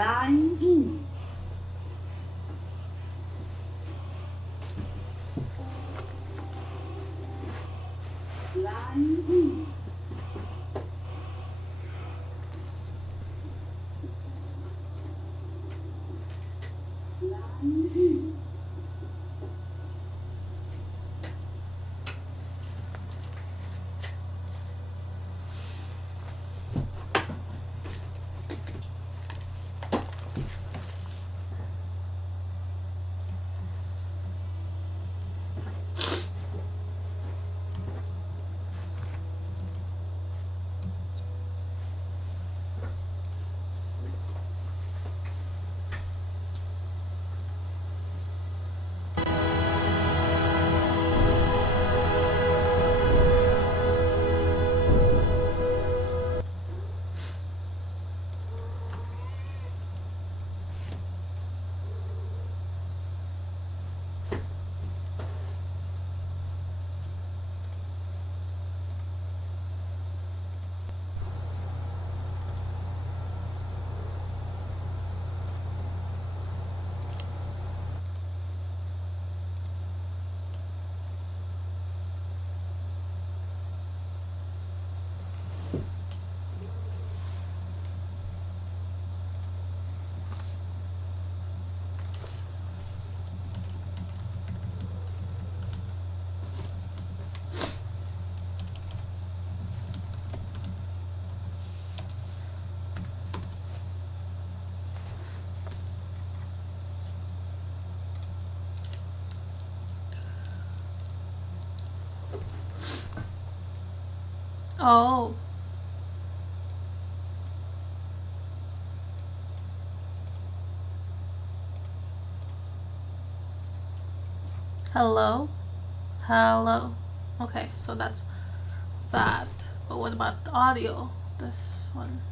Line in. Line in. Line in. Oh. Hello? Hello. Okay, so that's that. But what about the audio? This one.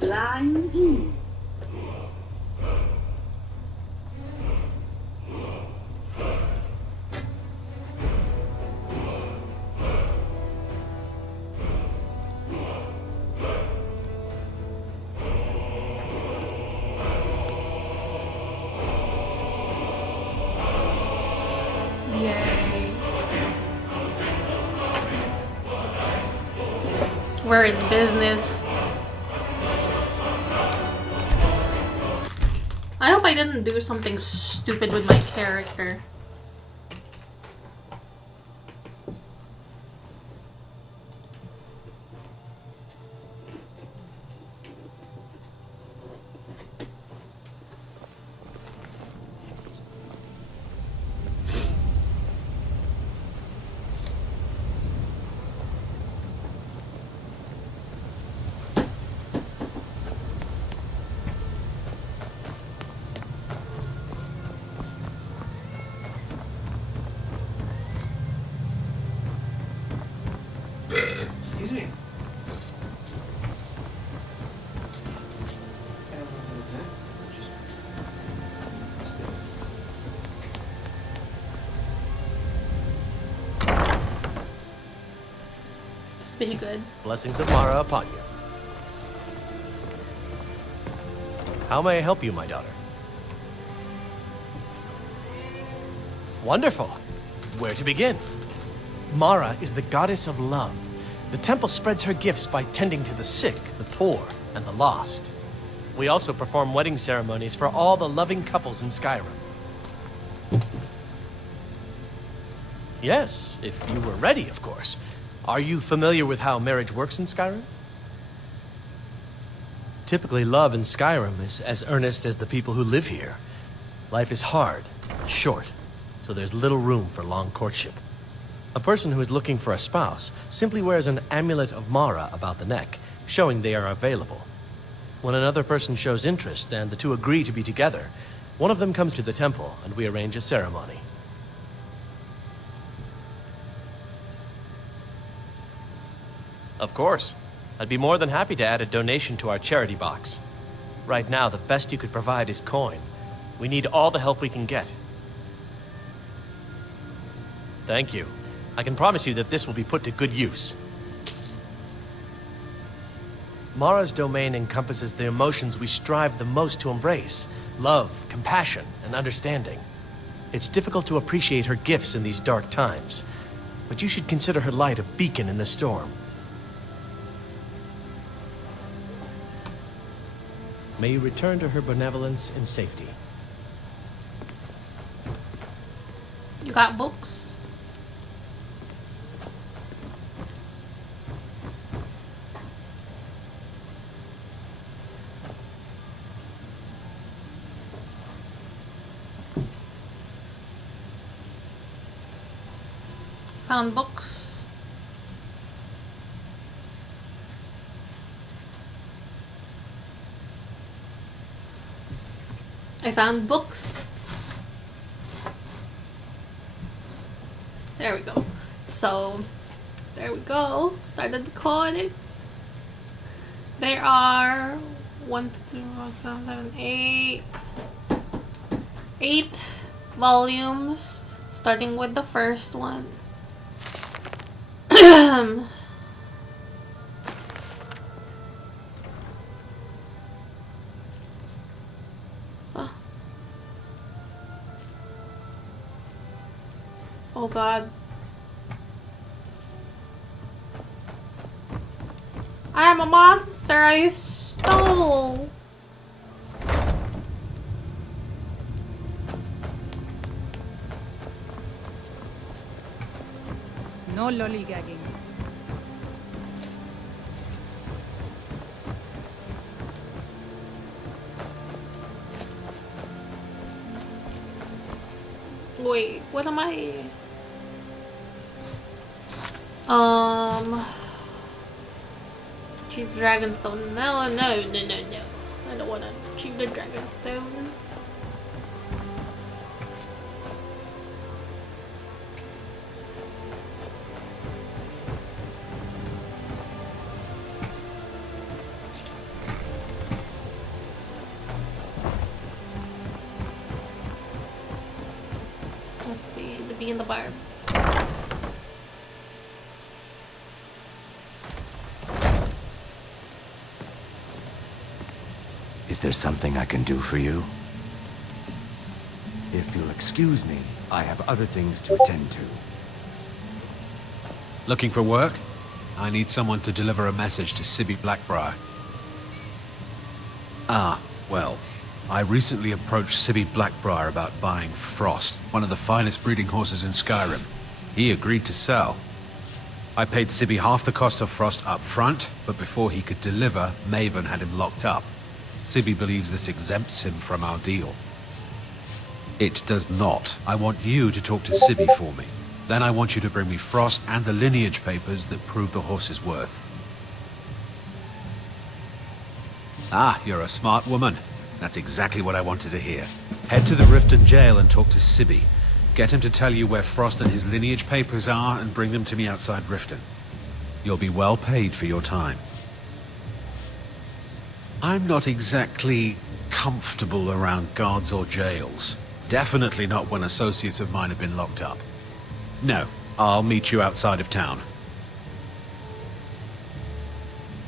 Line in. Yay. We're in business. I hope I didn't do something stupid with my character. Excuse me. Just be good. Blessings of Mara upon you. How may I help you, my daughter? Wonderful. Where to begin? Mara is the goddess of love. The temple spreads her gifts by tending to the sick, the poor, and the lost. We also perform wedding ceremonies for all the loving couples in Skyrim. Yes, if you were ready, of course. Are you familiar with how marriage works in Skyrim? Typically, love in Skyrim is as earnest as the people who live here. Life is hard and short, so there's little room for long courtship. A person who is looking for a spouse simply wears an amulet of Mara about the neck, showing they are available. When another person shows interest and the two agree to be together, one of them comes to the temple and we arrange a ceremony. Of course. I'd be more than happy to add a donation to our charity box. Right now, the best you could provide is coin. We need all the help we can get. Thank you. I can promise you that this will be put to good use. Mara's domain encompasses the emotions we strive the most to embrace: love, compassion, and understanding. It's difficult to appreciate her gifts in these dark times, but you should consider her light a beacon in the storm. May you return to her benevolence in safety. You got books? Found books. I found books. There we go. So, there we go. Started recording. There are 1, 2, 3, 4, 5, 6, 7, 8. 8 volumes, starting with the first one. Oh God. I am a monster I stole. No lollygagging. Wait, what am I? Achieve the Dragonstone. No. I don't want to achieve the Dragonstone. Let's see, the bee and the barb. Is there something I can do for you? If you'll excuse me, I have other things to attend to. Looking for work? I need someone to deliver a message to Sibby Blackbriar. Ah, well, I recently approached Sibby Blackbriar about buying Frost, one of the finest breeding horses in Skyrim. He agreed to sell. I paid Sibby half the cost of Frost up front, but before he could deliver, Maven had him locked up. Sibby believes this exempts him from our deal. It does not. I want you to talk to Sibby for me. Then I want you to bring me Frost and the lineage papers that prove the horse's worth. Ah, you're a smart woman. That's exactly what I wanted to hear. Head to the Riften jail and talk to Sibby. Get him to tell you where Frost and his lineage papers are and bring them to me outside Riften. You'll be well paid for your time. I'm not exactly comfortable around guards or jails. Definitely not when associates of mine have been locked up. No, I'll meet you outside of town.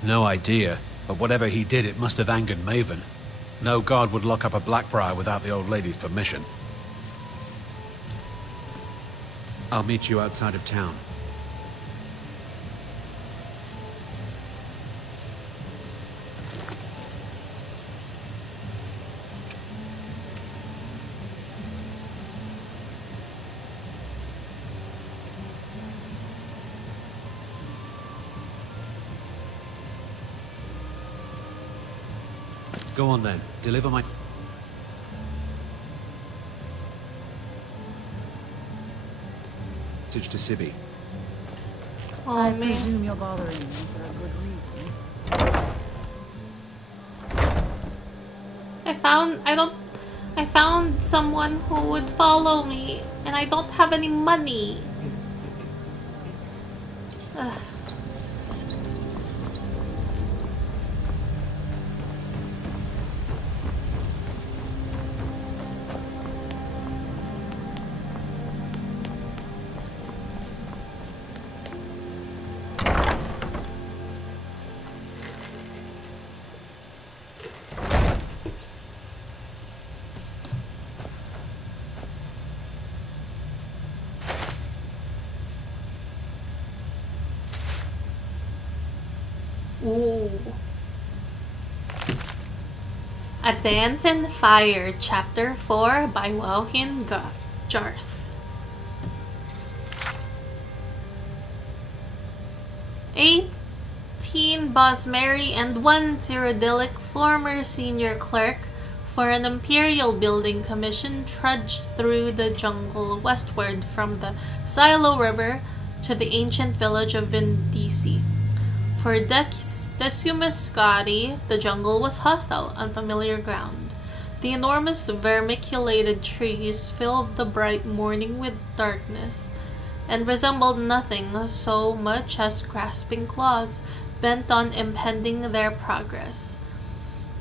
No idea, but whatever he did, it must have angered Maven. No guard would lock up a Blackbriar without the old lady's permission. I'll meet you outside of town. Go on then, deliver my... message to Sibby. Oh I man. presume you're bothering me for a good reason. I found someone who would follow me, and I don't have any money. Ugh. Ooh. A Dance in Fire, Chapter 4 by Wauhin Jarth. 18 Boss Mary and 1 Cyrodiilic, former senior clerk for an Imperial building commission, trudged through the jungle westward from the Silo River to the ancient village of Vindisi. For Decimus Scotti, the jungle was hostile, unfamiliar ground. The enormous vermiculated trees filled the bright morning with darkness, and resembled nothing so much as grasping claws bent on impeding their progress.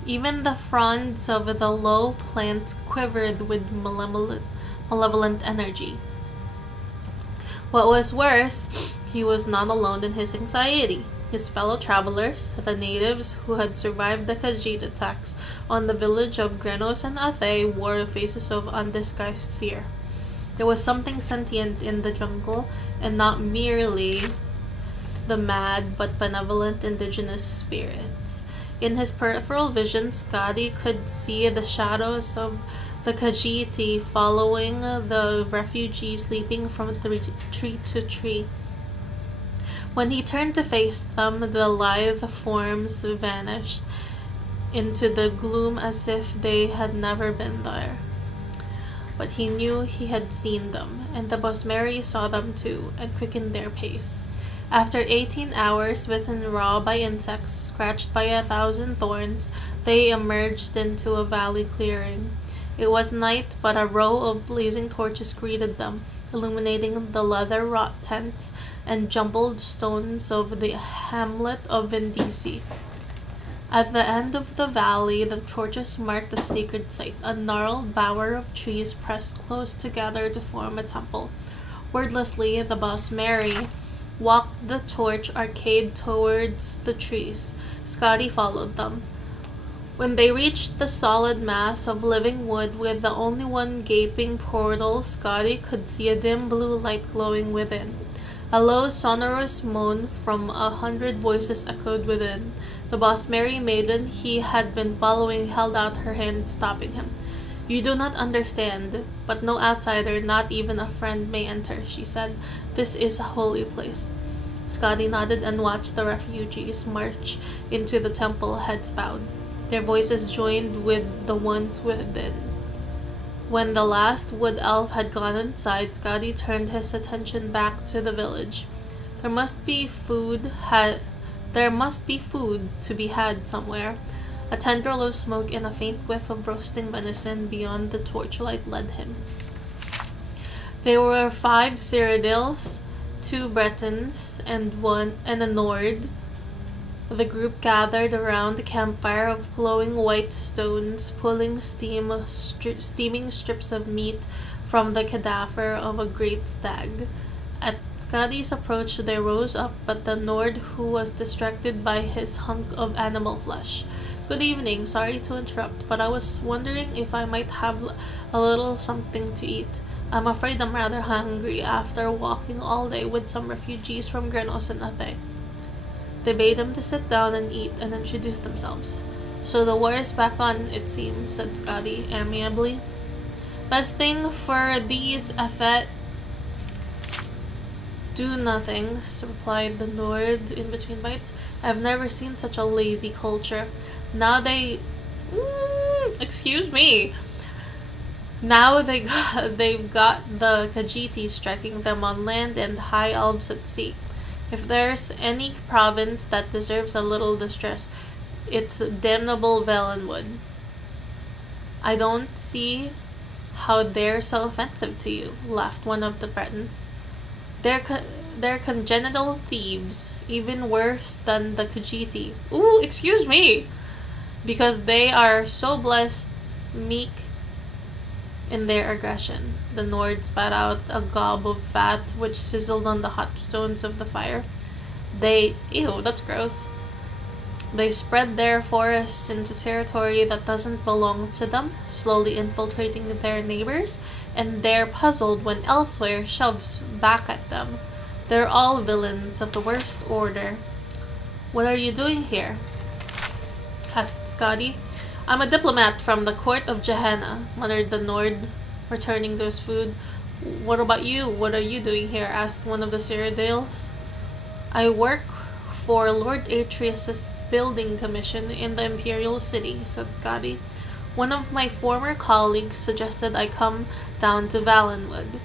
Even the fronds of the low plants quivered with malevolent energy. What was worse, he was not alone in his anxiety. His fellow travelers, the natives who had survived the Khajiit attacks on the village of Grenos and Athe, wore faces of undisguised fear. There was something sentient in the jungle, and not merely the mad but benevolent indigenous spirits. In his peripheral vision, Scotti could see the shadows of the Khajiiti following the refugees, leaping from tree to tree. When he turned to face them, the lithe forms vanished into the gloom as if they had never been there. But he knew he had seen them, and the Bosmeri saw them too, and quickened their pace. After 18 hours, bitten raw by insects, scratched by 1,000 thorns, they emerged into a valley clearing. It was night, but a row of blazing torches greeted them, illuminating the leather-wrought tents and jumbled stones of the hamlet of Vindisi. At the end of the valley, the torches marked a sacred site, a gnarled bower of trees pressed close together to form a temple. Wordlessly, the boss Mary walked the torch arcade towards the trees. Scotti followed them. When they reached the solid mass of living wood with the only one gaping portal, Scotti could see a dim blue light glowing within. A low, sonorous moan from 100 voices echoed within. The boss Mary maiden he had been following held out her hand, stopping him. "You do not understand, but no outsider, not even a friend, may enter," she said. "This is a holy place." Scotti nodded and watched the refugees march into the temple, heads bowed. Their voices joined with the ones within. When the last wood elf had gone inside, Scotti turned his attention back to the village. There must be food to be had somewhere. A tendril of smoke and a faint whiff of roasting venison beyond the torchlight led him. There were 5 Cyrodiils, 2 Bretons, and a Nord. The group gathered around a campfire of glowing white stones, pulling steaming strips of meat from the cadaver of a great stag. At Scotty's approach, they rose up, but the Nord, who was distracted by his hunk of animal flesh. "Good evening, sorry to interrupt, but I was wondering if I might have a little something to eat. I'm afraid I'm rather hungry after walking all day with some refugees from Grenos and Athe." They bade him to sit down and eat and introduce themselves. "So the war is back on, it seems," said Scotti amiably. "Best thing for these Athe." "Do nothing," replied the Nord in between bites. "I've never seen such a lazy culture. Now they... excuse me. Now they've got the Khajiiti striking them on land and high elves at sea. If there's any province that deserves a little distress, it's damnable Valenwood." "I don't see how they're so offensive to you," laughed one of the Bretons. They're congenital thieves, even worse than the Khajiiti." "Ooh, excuse me!" "Because they are so blessed, meek in their aggression." The Nord spat out a gob of fat which sizzled on the hot stones of the fire. Ew, that's gross. "They spread their forests into territory that doesn't belong to them, slowly infiltrating their neighbors, and they're puzzled when elsewhere shoves back at them. They're all villains of the worst order." What are you doing here? Asked Scotty. I'm a diplomat from the court of Gehenna, muttered the Nord, returning to his food. What about you? What are you doing here? Asked one of the Cyrodiils. I work for Lord Atreus' building commission in the Imperial City, said Scotty. One of my former colleagues suggested I come down to Valenwood.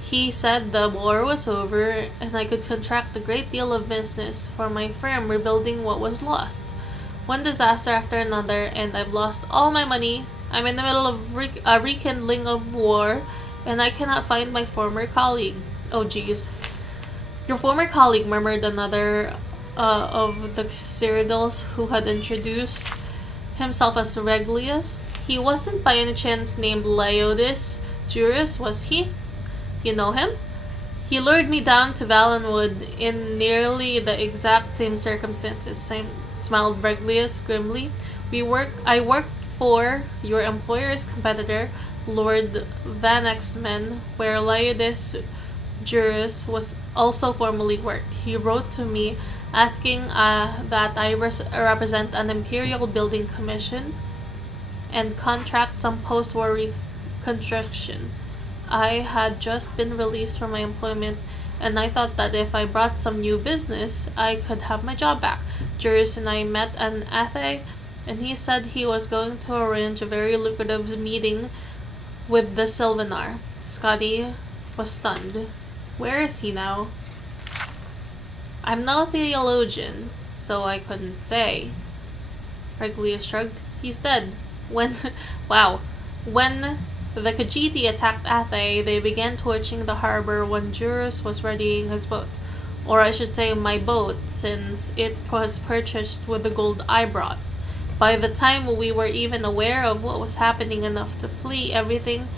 He said the war was over and I could contract a great deal of business for my firm rebuilding what was lost. One disaster after another, and I've lost all my money. I'm in the middle of a rekindling of war, and I cannot find my former colleague. Oh, jeez. Your former colleague, murmured another of the Cyrodiils who had introduced himself as Regulus. He wasn't by any chance named Leodis Juris, was he? You know him? He lured me down to Valenwood in nearly the exact same circumstances, smiled Regulus grimly. I worked for your employer's competitor, Lord Vanek's men, where Leodis Juris was also formerly worked. He wrote to me asking that I represent an imperial building commission and contract some post-war reconstruction. I had just been released from my employment, and I thought that if I brought some new business, I could have my job back. Juris and I met an Athe, and he said he was going to arrange a very lucrative meeting with the Sylvanar. Scotty was stunned. Where is he now? I'm no theologian, so I couldn't say. Regulus shrugged. He's dead. When the Khajiit attacked Athe, they began torching the harbor when Juris was readying his boat. Or I should say my boat, since it was purchased with the gold I brought. By the time we were even aware of what was happening enough to flee, everything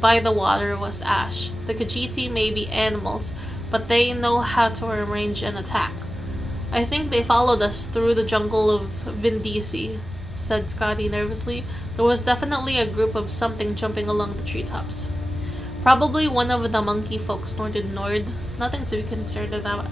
by the water was ash. The Khajiit may be animals, but they know how to arrange an attack. I think they followed us through the jungle of Vindisi, said Scotty nervously. There was definitely a group of something jumping along the treetops. Probably one of the monkey folk, snorted Nord. Nothing to be concerned about.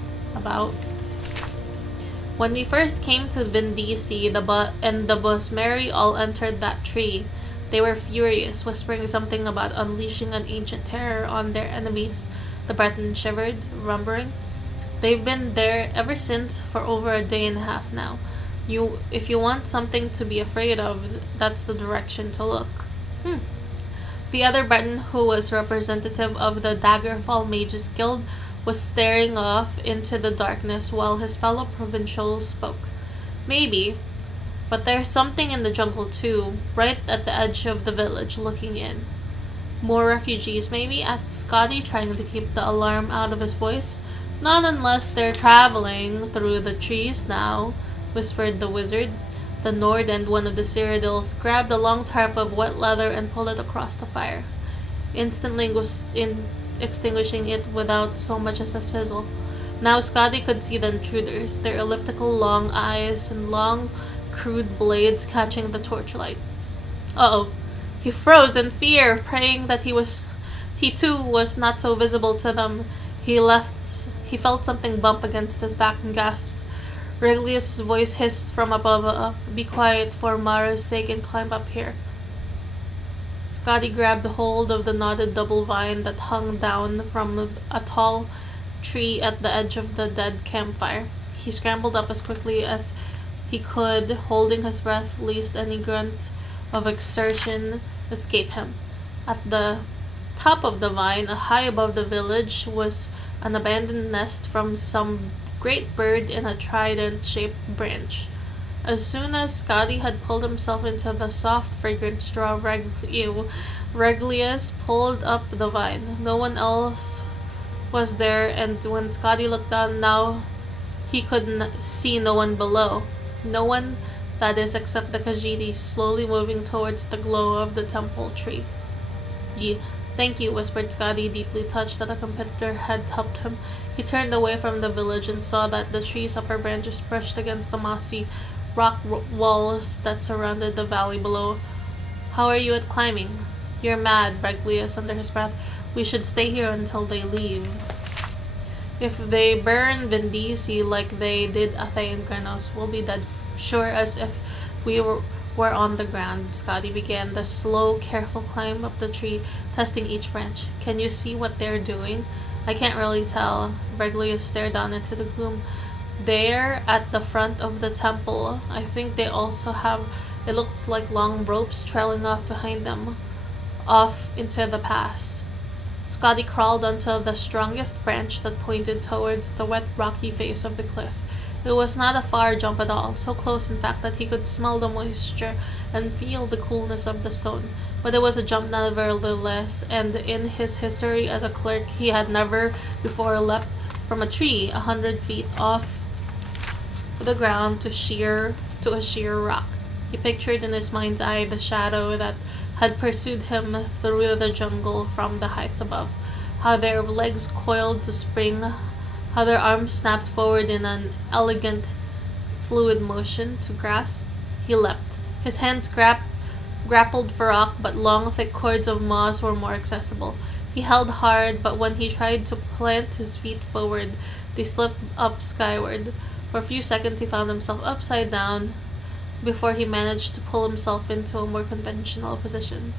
When we first came to Vindisi, the Bosmeri all entered that tree. They were furious, whispering something about unleashing an ancient terror on their enemies. The Breton shivered, rumbling. They've been there ever since for over a day and a half now. If you want something to be afraid of, that's the direction to look. The other Breton, who was representative of the Daggerfall Mages Guild, was staring off into the darkness while his fellow provincial spoke. Maybe, but there's something in the jungle too, right at the edge of the village looking in. More refugees maybe? Asked Scotty, trying to keep the alarm out of his voice. Not unless they're traveling through the trees now, whispered the wizard. The Nord and one of the Cyrodiils grabbed a long tarp of wet leather and pulled it across the fire, instantly extinguishing it without so much as a sizzle. Now Scotty could see the intruders, their elliptical long eyes and long, crude blades catching the torchlight. Uh-oh. He froze in fear, praying that he too was not so visible to them. He felt something bump against his back and gasped. Regulus' voice hissed from above, be quiet for Mara's sake and climb up here. Scotty grabbed hold of the knotted double vine that hung down from a tall tree at the edge of the dead campfire. He scrambled up as quickly as he could, holding his breath lest any grunt of exertion escape him. At the top of the vine, high above the village, was an abandoned nest from some great bird in a trident-shaped branch. As soon as Scotty had pulled himself into the soft, fragrant straw, Regulus pulled up the vine. No one else was there, and when Scotty looked down now, he could see no one below. No one, that is, except the Khajiit slowly moving towards the glow of the temple tree. Thank you, whispered Scotty, deeply touched that a competitor had helped him. He turned away from the village and saw that the tree's upper branches brushed against the mossy rock walls that surrounded the valley below. How are you at climbing? You're mad, Regulus, under his breath. We should stay here until they leave. If they burn Vindisi like they did Athe and Granos, we'll be dead sure as if we were on the ground. Scotty began the slow, careful climb up the tree, testing each branch. Can you see what they're doing? I can't really tell. Regulus stared down into the gloom. There, at the front of the temple, I think they also have, it looks like long ropes trailing off behind them, off into the past. Scotty crawled onto the strongest branch that pointed towards the wet, rocky face of the cliff. It was not a far jump at all, so close in fact that he could smell the moisture and feel the coolness of the stone. But it was a jump nevertheless, and in his history as a clerk, he had never before leapt from a tree 100 feet off the ground to a sheer rock. He pictured in his mind's eye the shadow that had pursued him through the jungle from the heights above, how their legs coiled to spring, how their arms snapped forward in an elegant, fluid motion to grasp. He leapt. His hands grappled for rock, but long, thick cords of moss were more accessible. He held hard, but when he tried to plant his feet forward, they slipped up skyward. For a few seconds he found himself upside down before he managed to pull himself into a more conventional position.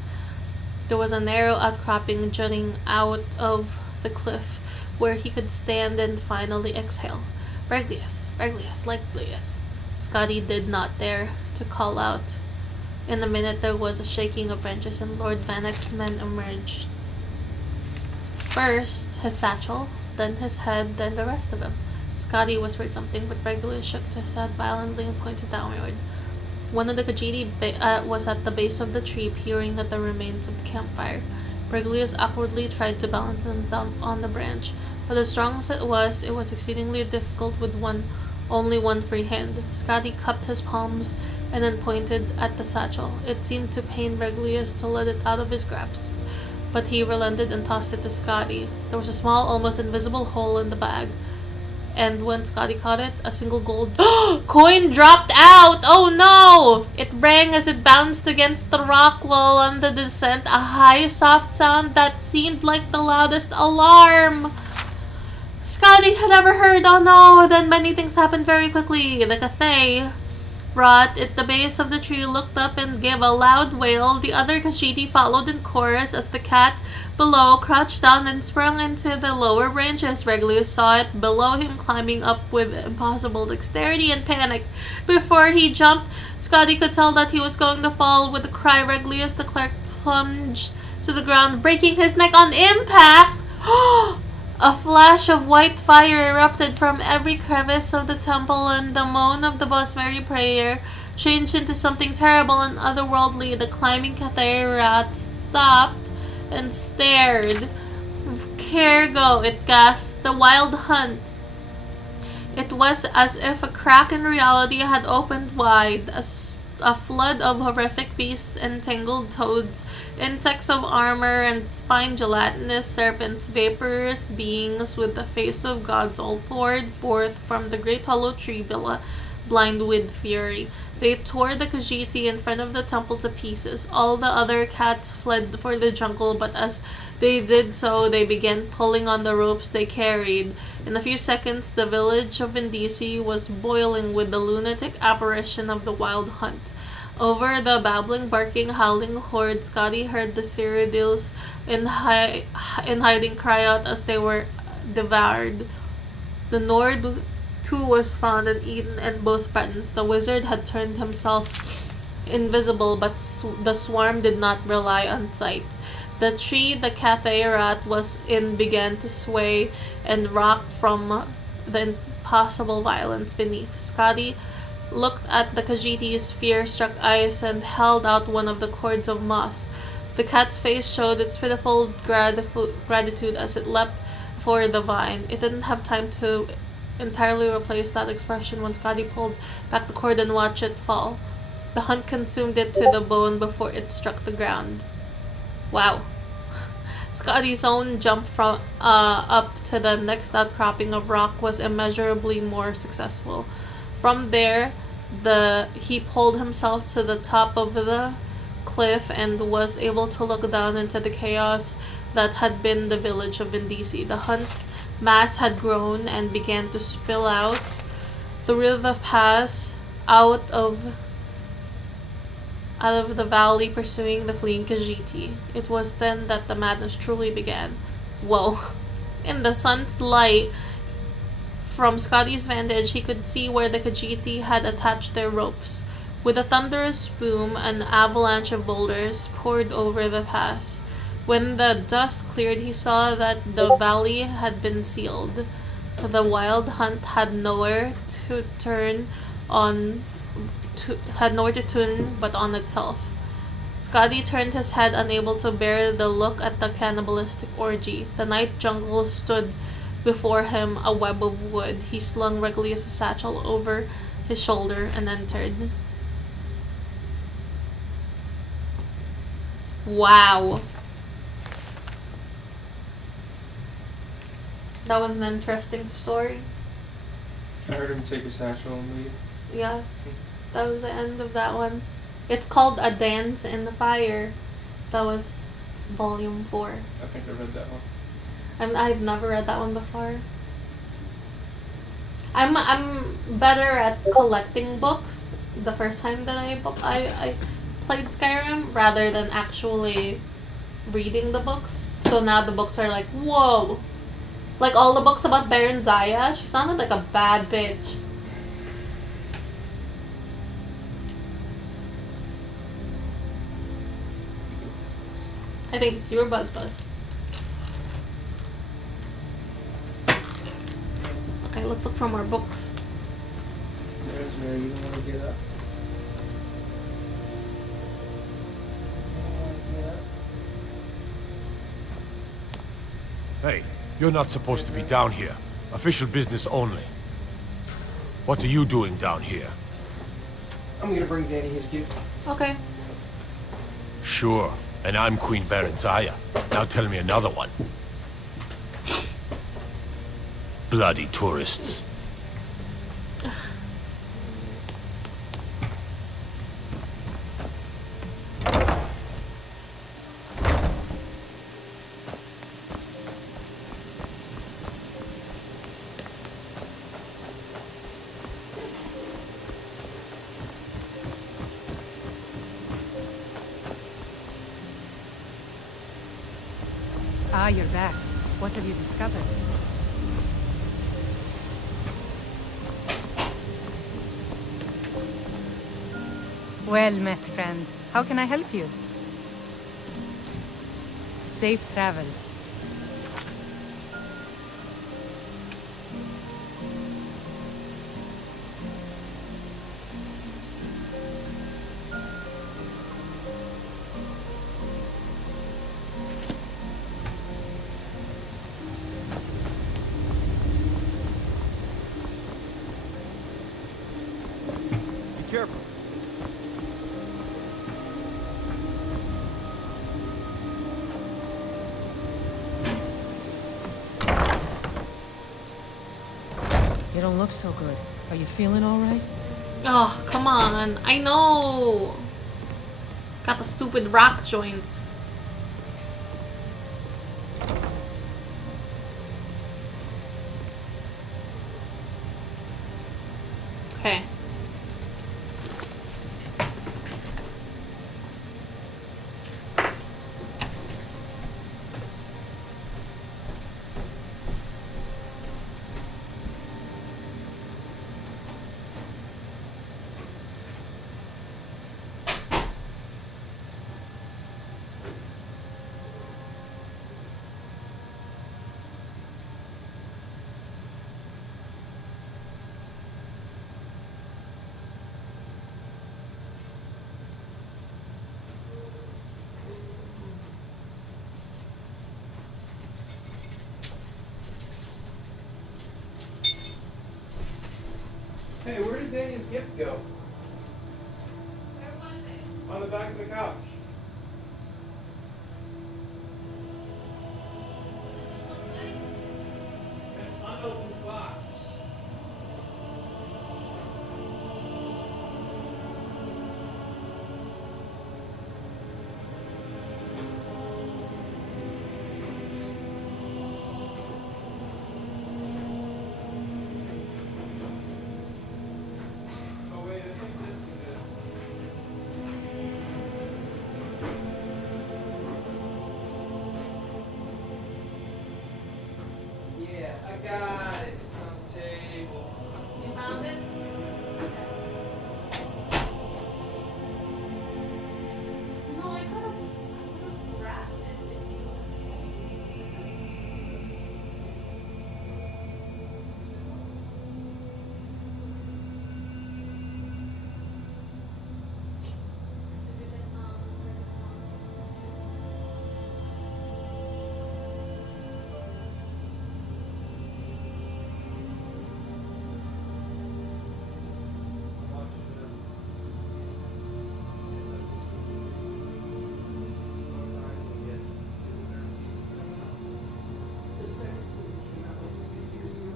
There was a narrow outcropping jutting out of the cliff where he could stand and finally exhale. Regulus, Regulus. Scotty did not dare to call out. In a minute there was a shaking of branches and Lord Vanek's men emerged. First his satchel, then his head, then the rest of him. Scotty whispered something, but Regulus shook his head violently and pointed downward. One of the Khajiit was at the base of the tree, peering at the remains of the campfire. Regulus awkwardly tried to balance himself on the branch, but as strong as it was exceedingly difficult with only one free hand. Scotty cupped his palms and then pointed at the satchel. It seemed to pain Regulus to let it out of his grasp, but he relented and tossed it to Scotty. There was a small, almost invisible hole in the bag, and when Scotty caught it, a single gold coin dropped out! Oh no! It rang as it bounced against the rock wall on the descent, a high, soft sound that seemed like the loudest alarm Scotty had ever heard. Oh no! Then many things happened very quickly. The Cathay Rot at the base of the tree looked up and gave a loud wail. The other Khajiit followed in chorus as the cat below crouched down and sprung into the lower branches. Regulus saw it below him, climbing up with impossible dexterity and panic. Before he jumped, Scotty could tell that he was going to fall. With a cry, Regulus the clerk plunged to the ground, breaking his neck on impact. A flash of white fire erupted from every crevice of the temple, and the moan of the Bosmeri prayer changed into something terrible and otherworldly. The climbing Cathay stopped and stared. Cargo, it gasped. The wild hunt. It was as if a crack in reality had opened wide. A flood of horrific beasts, entangled toads, insects of armor and spine, gelatinous serpents, vaporous beings with the face of gods all poured forth from the great hollow tree villa, blind with fury. They tore the Khajiit in front of the temple to pieces. All the other cats fled for the jungle, but as they did so, they began pulling on the ropes they carried. In a few seconds, the village of Vindisi was boiling with the lunatic apparition of the wild hunt. Over the babbling, barking, howling horde, Scotty heard the Cyrodiils in hiding cry out as they were devoured. The Nord too was found and eaten, and both Bretons. The wizard had turned himself invisible, but the swarm did not rely on sight. The tree the Cathay Rat was in began to sway and rock from the impossible violence beneath. Scotty looked at the Khajiit's fear-struck eyes and held out one of the cords of moss. The cat's face showed its pitiful gratitude as it leapt for the vine. It didn't have time to entirely replace that expression when Scotty pulled back the cord and watched it fall. The hunt consumed it to the bone before it struck the ground. Wow. Scotty's own jump from up to the next outcropping of rock was immeasurably more successful. From there, he pulled himself to the top of the cliff and was able to look down into the chaos that had been the village of Vindisi. The hunt's mass had grown and began to spill out through the pass out of the valley, pursuing the fleeing Khajiit. It was then that the madness truly began. Whoa. In the sun's light, from Scotty's vantage, he could see where the Khajiit had attached their ropes. With a thunderous boom, an avalanche of boulders poured over the pass. When the dust cleared, he saw that the valley had been sealed. The wild hunt had nowhere to turn but on itself. Scotty turned his head, unable to bear the look at the cannibalistic orgy. The night jungle stood before him, a web of wood. He slung Regulus's satchel over his shoulder and entered. Wow. That was an interesting story. I heard him take a satchel and leave. Yeah, that was the end of that one. It's called A Dance in the Fire. That was volume 4. I think I read that one. I've never read that one before. I'm better at collecting books the first time that I played Skyrim rather than actually reading the books. So now the books are like, whoa. Like all the books about Baron Zaya, she sounded like a bad bitch. I think it's your Buzz. Okay, let's look for more books. There's Mary, you don't want to get up? Hey, you're not supposed to be down here. Official business only. What are you doing down here? I'm gonna bring Danny his gift. Okay. Sure, and I'm Queen Berenzaya. Now tell me another one. Bloody tourists. Ah, you're back. What have you discovered? Well met, friend. How can I help you? Safe travels. Be careful. You don't look so good. Are you feeling all right? Oh, come on. I know. Got the stupid rock joint. Okay. Hey, where did Danny's gift go? On the back of the couch. An unopened box. second season came out like 6 years ago.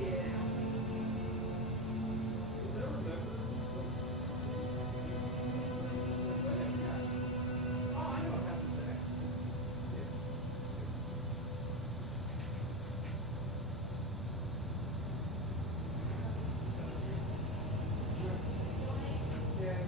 Yeah. Because I remember. Oh, I know what happens next. Yeah. Okay.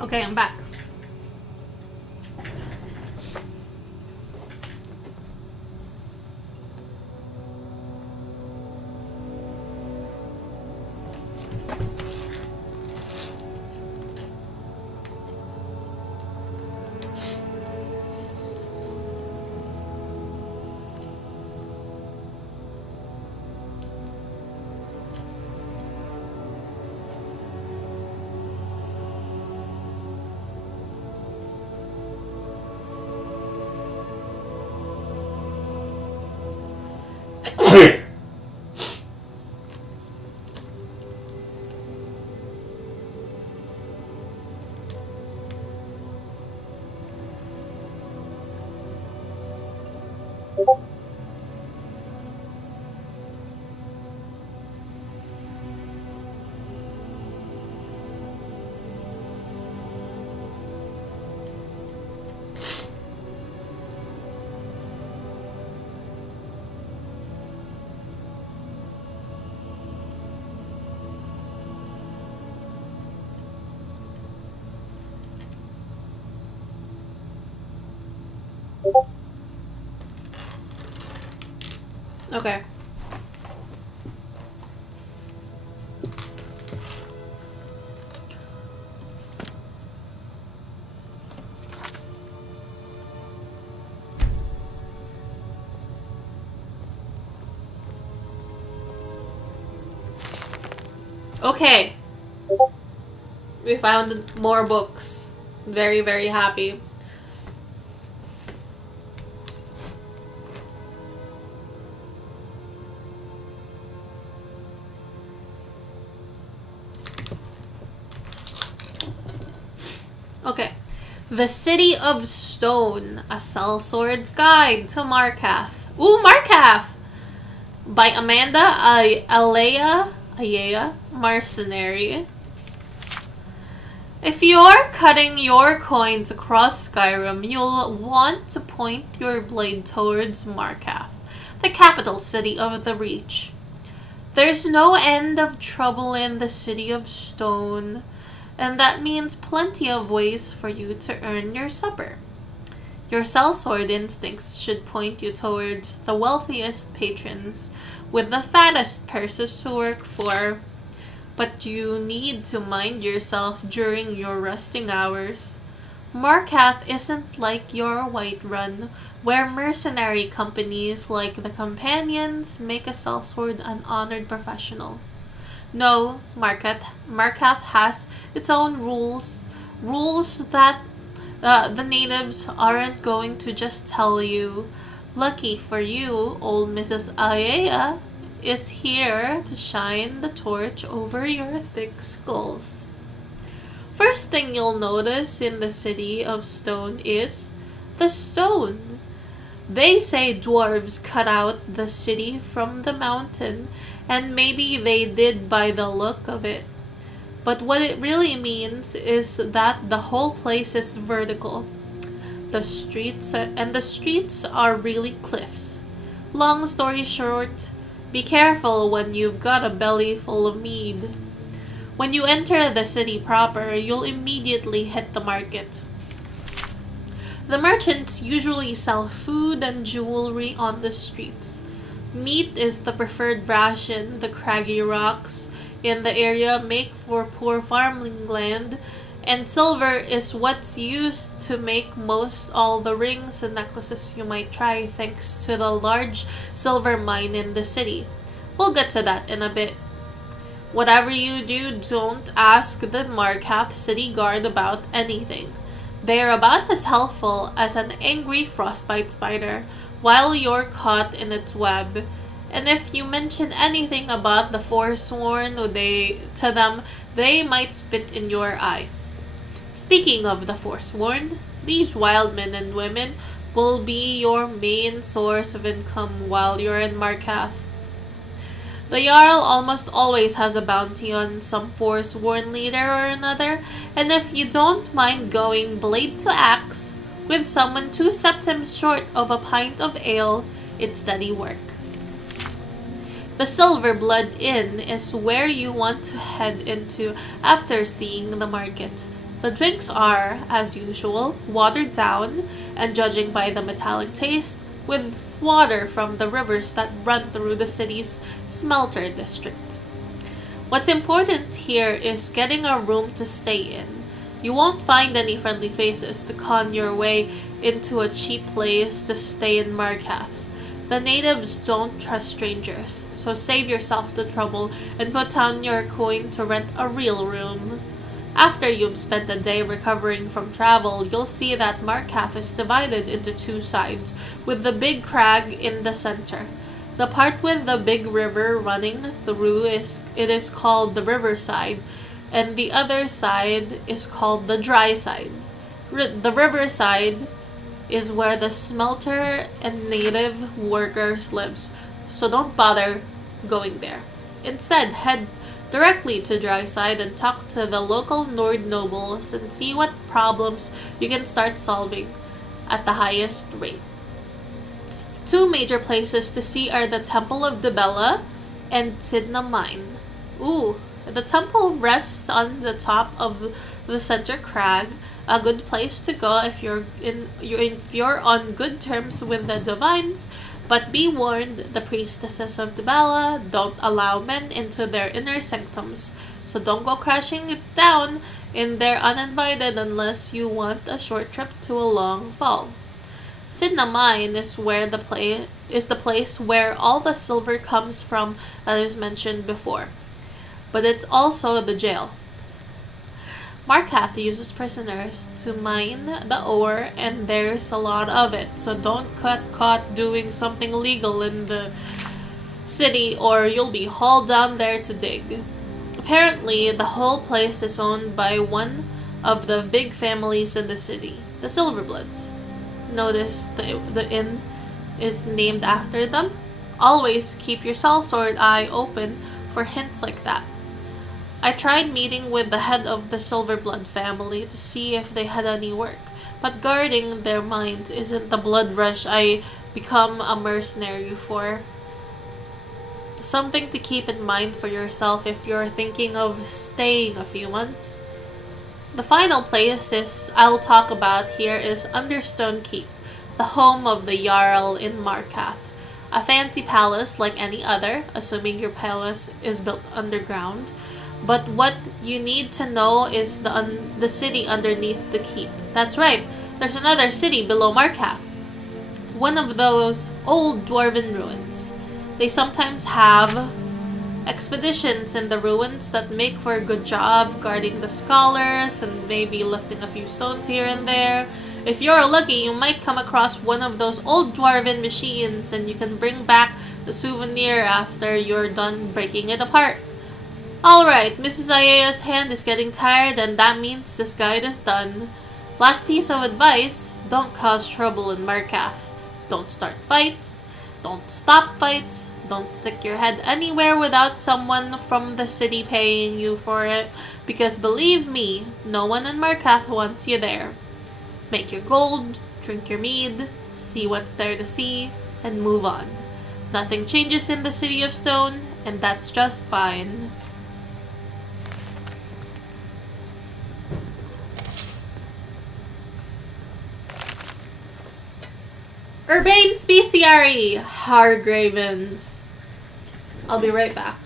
Okay, I'm back. Okay. Okay. We found more books. Very, very happy. Okay. The City of Stone, a Sellsword's Guide to Markath. Ooh, Markath! By Amanda Ayaya, Mercenary. If you're cutting your coins across Skyrim, you'll want to point your blade towards Markath, the capital city of the Reach. There's no end of trouble in the City of Stone, and that means plenty of ways for you to earn your supper. Your sellsword instincts should point you towards the wealthiest patrons with the fattest purses to work for, but you need to mind yourself during your resting hours. Markath isn't like your Whiterun, where mercenary companies like the Companions make a sellsword an honored professional. No, Markath has its own rules. Rules that the natives aren't going to just tell you. Lucky for you, old Mrs. Ayaya is here to shine the torch over your thick skulls. First thing you'll notice in the City of Stone is the stone. They say dwarves cut out the city from the mountain, and maybe they did by the look of it. But what it really means is that the whole place is vertical. The streets are really cliffs. Long story short, be careful when you've got a belly full of mead. When you enter the city proper, you'll immediately hit the market. The merchants usually sell food and jewelry on the streets. Meat is the preferred ration. The craggy rocks in the area make for poor farming land, and silver is what's used to make most all the rings and necklaces you might try, thanks to the large silver mine in the city. We'll get to that in a bit. Whatever you do, don't ask the Markath city guard about anything. They are about as helpful as an angry frostbite spider while you're caught in its web. And if you mention anything about the Forsworn to them, they might spit in your eye. Speaking of the Forsworn, these wild men and women will be your main source of income while you're in Markath. The Jarl almost always has a bounty on some Forsworn leader or another, and if you don't mind going blade to axe with someone 2 septims short of a pint of ale, it's steady work. The Silver Blood Inn is where you want to head into after seeing the market. The drinks are, as usual, watered down, and judging by the metallic taste, with water from the rivers that run through the city's smelter district. What's important here is getting a room to stay in. You won't find any friendly faces to con your way into a cheap place to stay in Markath. The natives don't trust strangers, so save yourself the trouble and put down your coin to rent a real room. After you've spent a day recovering from travel, you'll see that Markath is divided into 2 sides, with the big crag in the center. The part with the big river running through is called the riverside, and the other side is called the dry side. The riverside is where the smelter and native workers lives, so don't bother going there. Instead, head directly to dry side and talk to the local Nord nobles and see what problems you can start solving at the highest rate. 2 major places to see are the Temple of Dibella and Sidna Mine. Ooh, the temple rests on the top of the center crag, a good place to go if you're on good terms with the divines. But be warned, the priestesses of Dibella don't allow men into their inner sanctums, so don't go crashing it down in there uninvited unless you want a short trip to a long fall. Sidna Mine is the place where all the silver comes from that is mentioned before, but it's also the jail. Markath uses prisoners to mine the ore, and there's a lot of it, so don't get caught doing something illegal in the city or you'll be hauled down there to dig. Apparently, the whole place is owned by one of the big families in the city, the Silverbloods. Notice the inn is named after them. Always keep your sellsword eye open for hints like that. I tried meeting with the head of the Silverblood family to see if they had any work, but guarding their mines isn't the blood rush I become a mercenary for. Something to keep in mind for yourself if you're thinking of staying a few months. The final place I'll talk about here is Understone Keep, the home of the Jarl in Markath. A fancy palace like any other, assuming your palace is built underground. But what you need to know is the city underneath the keep. That's right, there's another city below Markath. One of those old dwarven ruins. They sometimes have expeditions in the ruins that make for a good job guarding the scholars and maybe lifting a few stones here and there. If you're lucky, you might come across one of those old dwarven machines and you can bring back the souvenir after you're done breaking it apart. Alright, Mrs. Ayaya's hand is getting tired, and that means this guide is done. Last piece of advice, don't cause trouble in Markath. Don't start fights. Don't stop fights. Don't stick your head anywhere without someone from the city paying you for it. Because believe me, no one in Markath wants you there. Make your gold, drink your mead, see what's there to see, and move on. Nothing changes in the City of Stone, and that's just fine. Urbane Speciary, Hargravens. I'll be right back.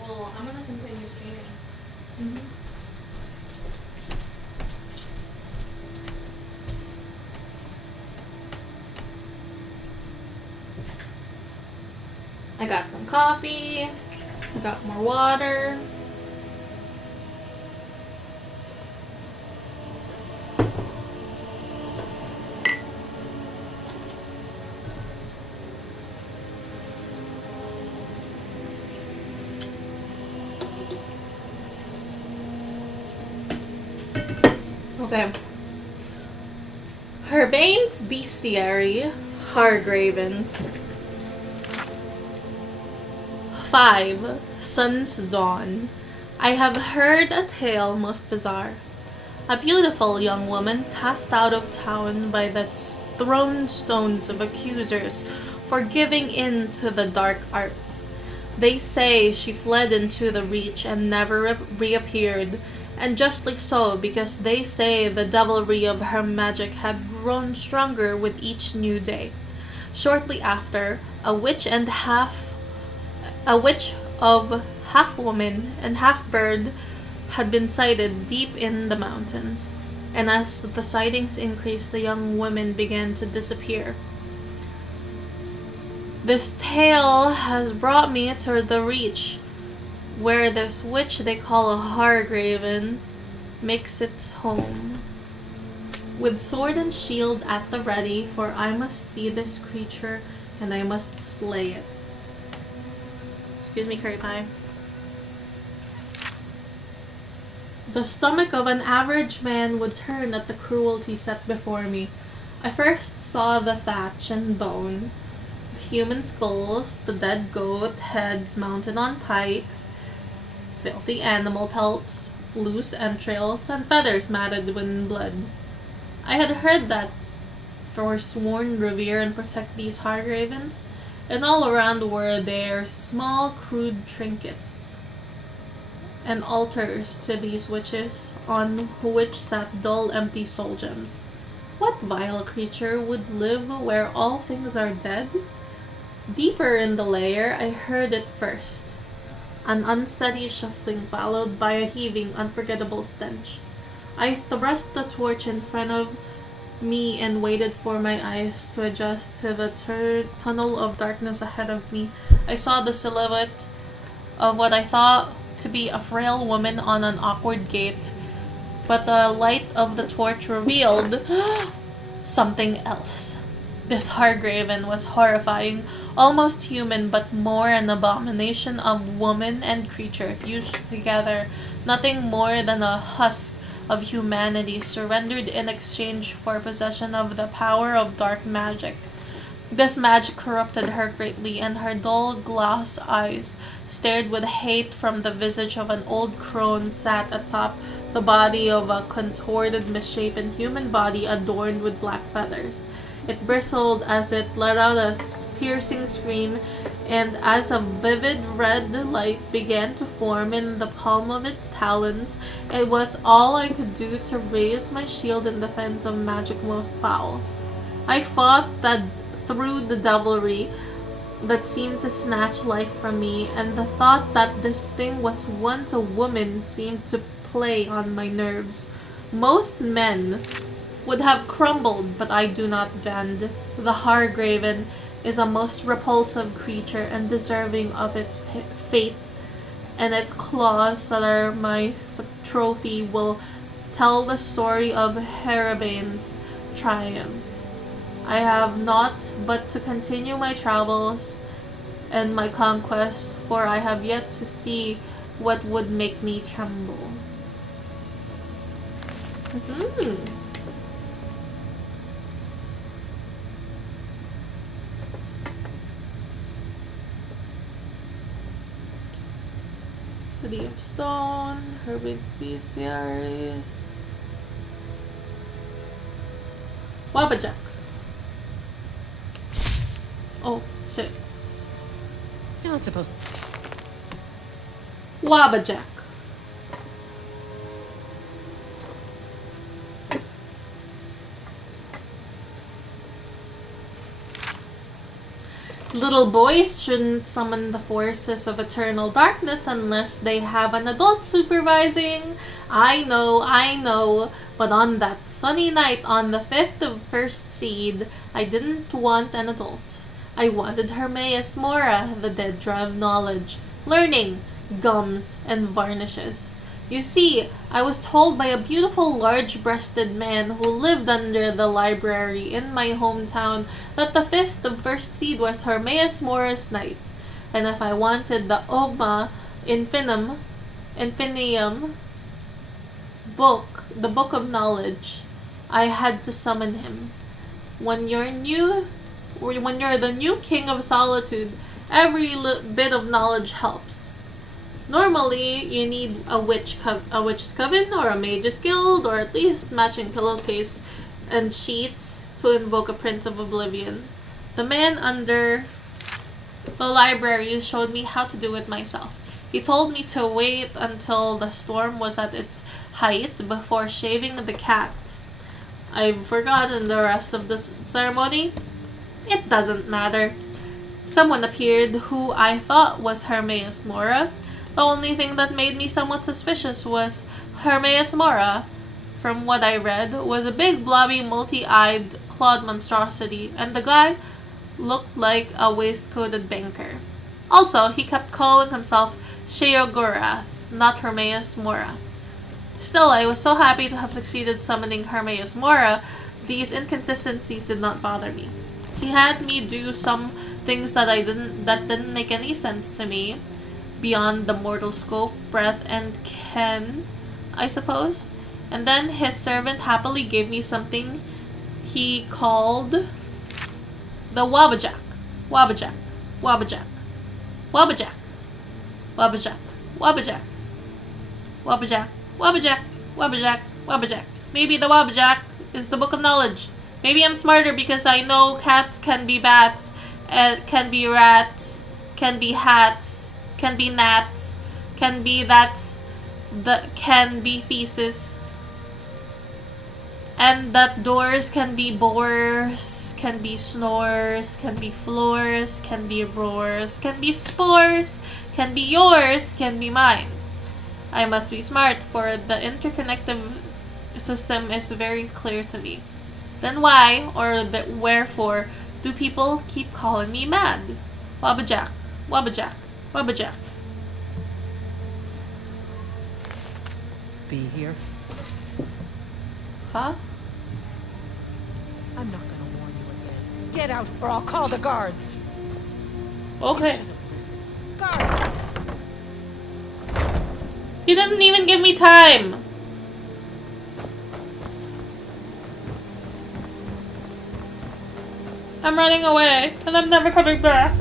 Well, I'm gonna continue streaming. I got some coffee, got more water. Okay. Herbane's Bestiary, Hargravens. 5. Sun's Dawn. I have heard a tale most bizarre. A beautiful young woman cast out of town by the thrown stones of accusers for giving in to the dark arts. They say she fled into the Reach and never reappeared, and justly so, because they say the devilry of her magic had grown stronger with each new day. Shortly after, a witch of half woman and half bird had been sighted deep in the mountains, and as the sightings increased, the young women began to disappear. This tale has brought me to the Reach, where this witch they call a Hargraven makes its home. With sword and shield at the ready, for I must see this creature and I must slay it. Excuse me, curry pie. The stomach of an average man would turn at the cruelty set before me. I first saw the thatch and bone, the human skulls, the dead goat heads mounted on pikes, filthy animal pelts, loose entrails, and feathers matted with blood. I had heard that forsworn revere and protect these Hargravens, and all around were their small crude trinkets and altars to these witches, on which sat dull empty soul gems. What vile creature would live where all things are dead? Deeper in the layer, I heard it first. An unsteady shuffling followed by a heaving, unforgettable stench. I thrust the torch in front of me and waited for my eyes to adjust to the tunnel of darkness ahead of me. I saw the silhouette of what I thought to be a frail woman on an awkward gate, but the light of the torch revealed something else. This Hargraven was horrifying, almost human, but more an abomination of woman and creature fused together, nothing more than a husk of humanity surrendered in exchange for possession of the power of dark magic. This magic corrupted her greatly, and her dull glass eyes stared with hate from the visage of an old crone sat atop the body of a contorted, misshapen human body adorned with black feathers. It bristled as it let out a piercing scream, and as a vivid red light began to form in the palm of its talons, it was all I could do to raise my shield in defense of magic most foul. I fought that through the devilry that seemed to snatch life from me, and the thought that this thing was once a woman seemed to play on my nerves. Most men would have crumbled, but I do not bend. The Hargraven is a most repulsive creature and deserving of its fate, and its claws that are my trophy will tell the story of Herabane's triumph. I have naught but to continue my travels and my conquests, for I have yet to see what would make me tremble. City of Stone, Herbate's Bestiaries, Wabajack. Oh, shit. You're not supposed Wabajack. Little boys shouldn't summon the forces of eternal darkness unless they have an adult supervising. I know, but on that sunny night on the 5th of First Seed, I didn't want an adult. I wanted Hermaeus Mora, the dead draw of knowledge, learning, gums, and varnishes. You see, I was told by a beautiful large-breasted man who lived under the library in my hometown that the 5th of First Seed was Hermaeus Mora's night, and if I wanted the Oma Infinium book, the Book of Knowledge, I had to summon him. When you're the new king of solitude, every bit of knowledge helps. Normally, you need a witch's coven or a mage's guild, or at least matching pillowcase and sheets to invoke a prince of oblivion. The man under the library showed me how to do it myself. He told me to wait until the storm was at its height before shaving the cat. I've forgotten the rest of the ceremony. It doesn't matter. Someone appeared who I thought was Hermaeus Mora. The only thing that made me somewhat suspicious was Hermaeus Mora, from what I read, was a big, blobby, multi-eyed, clawed monstrosity, and the guy looked like a waistcoated banker. Also, he kept calling himself Sheogorath, not Hermaeus Mora. Still, I was so happy to have succeeded summoning Hermaeus Mora, these inconsistencies did not bother me. He had me do some things that didn't make any sense to me, beyond the mortal scope, breadth, and ken, I suppose. And then his servant happily gave me something he called the Wabajack. Wabajack. Wabajack. Wabajack. Wabajack. Wabajack. Wabajack. Wabajack. Wabajack. Wabajack. Maybe the Wabajack is the Book of Knowledge. Maybe I'm smarter because I know cats can be bats, can be rats, can be hats, can be gnats, can be can be feces, And that doors can be bores, can be snores, can be floors, can be roars, can be spores, can be yours, can be mine. I must be smart, for the interconnective system is very clear to me. Then why, or wherefore, do people keep calling me mad? Wabbajack, wabbajack, wabbajack. Be here. Huh? I'm not gonna warn you again. Get out, or I'll call the guards. Okay. Should've listened. Guards! You didn't even give me time. I'm running away, and I'm never coming back.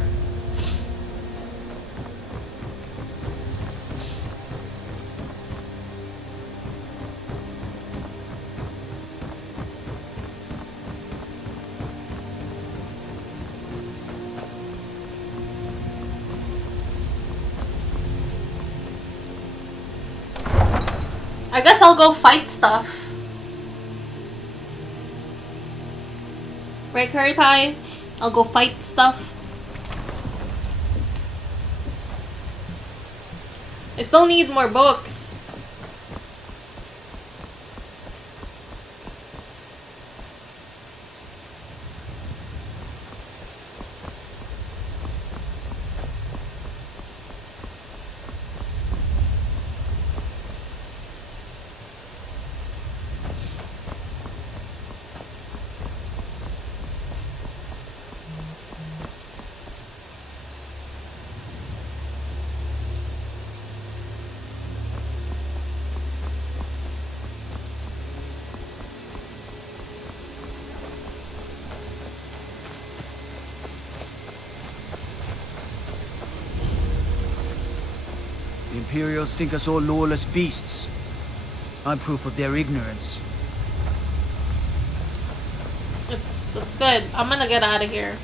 I guess I'll go fight stuff. Right, Curry Pie? I'll go fight stuff. I still need more books. The Imperials think us all lawless beasts. I'm proof of their ignorance. It's good. I'm gonna get out of here.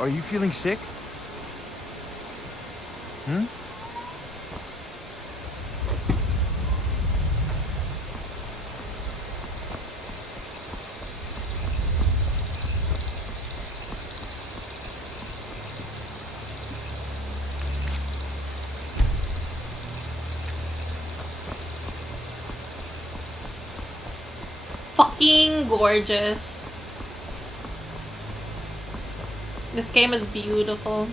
Are you feeling sick? Hmm? Fucking gorgeous. This game is beautiful.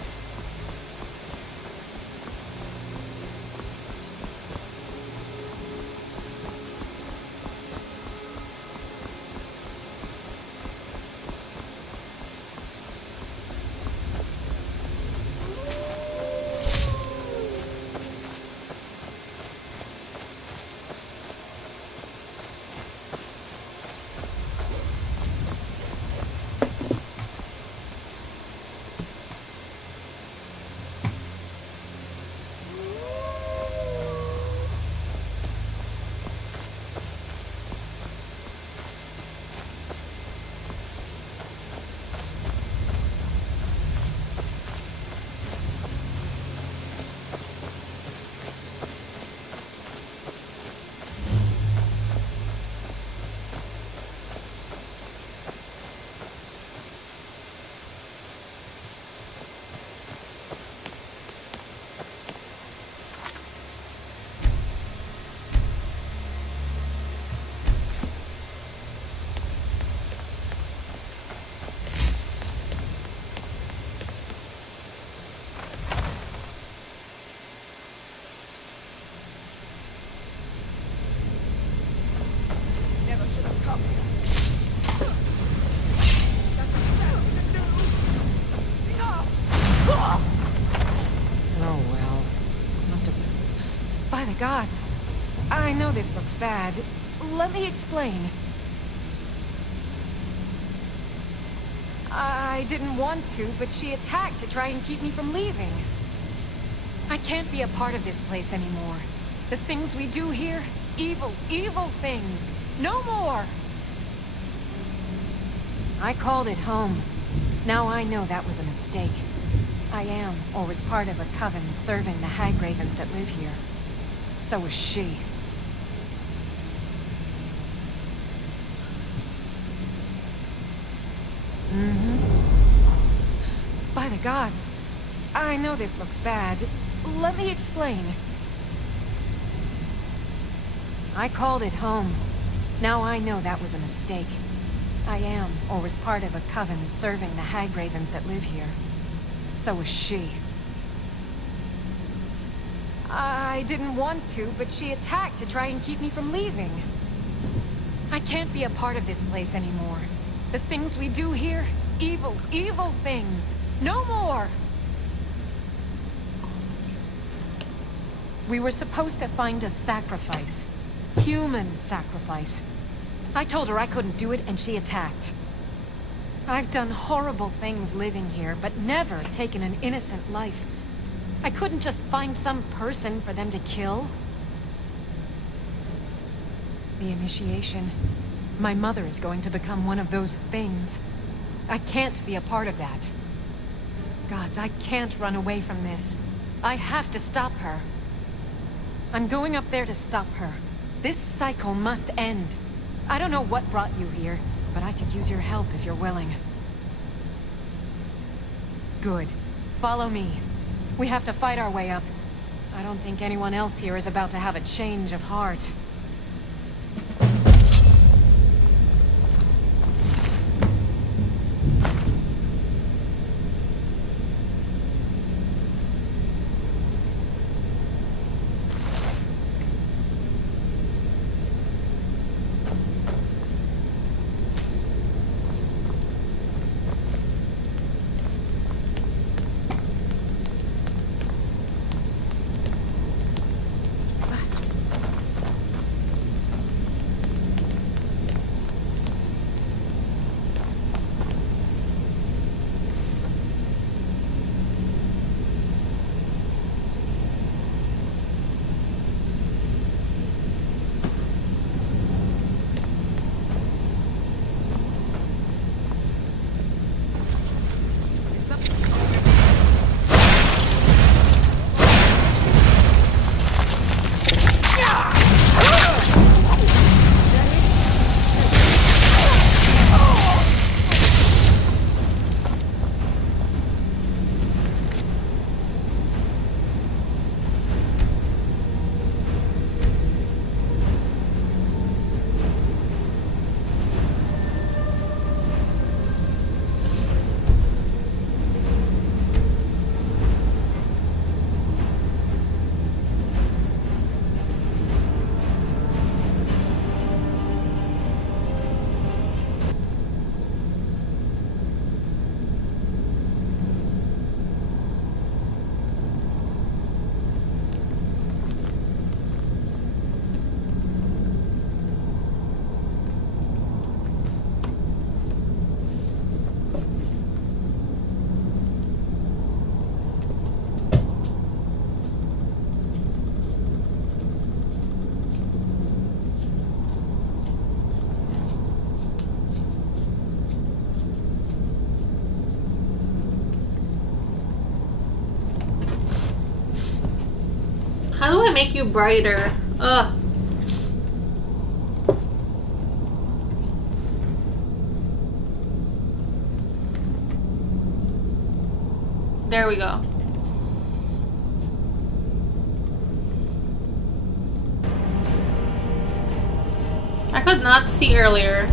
By the gods. I know this looks bad. Let me explain. I didn't want to, but she attacked to try and keep me from leaving. I can't be a part of this place anymore. The things we do here, evil, evil things. No more! I called it home. Now I know that was a mistake. I am, or was part of a coven serving the hag ravens that live here. So was she. By the gods. I know this looks bad. Let me explain. I called it home. Now I know that was a mistake. I am, or was part of a coven serving the hag ravens that live here. So was she. I didn't want to, but she attacked to try and keep me from leaving. I can't be a part of this place anymore. The things we do here, evil, evil things. No more! We were supposed to find a sacrifice. Human sacrifice. I told her I couldn't do it, and she attacked. I've done horrible things living here, but never taken an innocent life. I couldn't just find some person for them to kill. The initiation. My mother is going to become one of those things. I can't be a part of that. Gods, I can't run away from this. I have to stop her. I'm going up there to stop her. This cycle must end. I don't know what brought you here, but I could use your help if you're willing. Good. Follow me. We have to fight our way up. I don't think anyone else here is about to have a change of heart. How do I make you brighter? Ugh. There we go. I could not see earlier.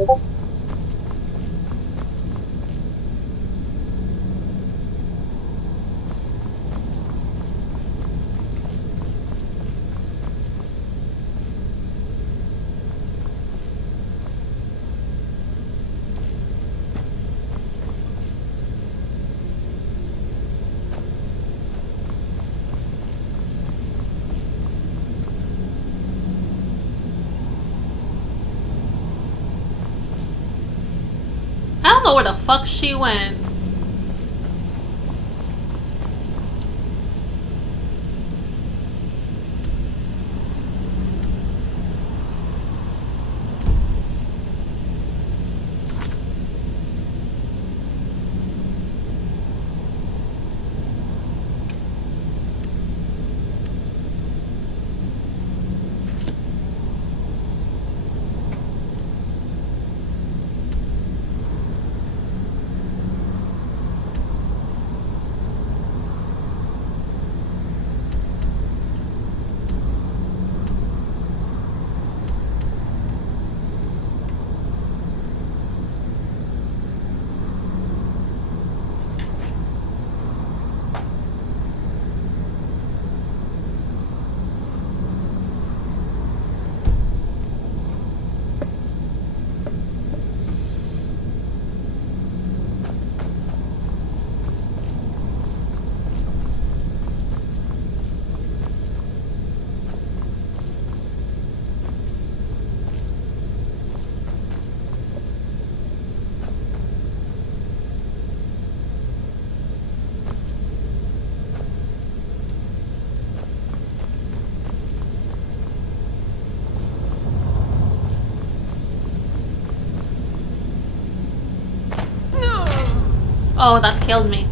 I don't know where the fuck she went. Oh, that killed me.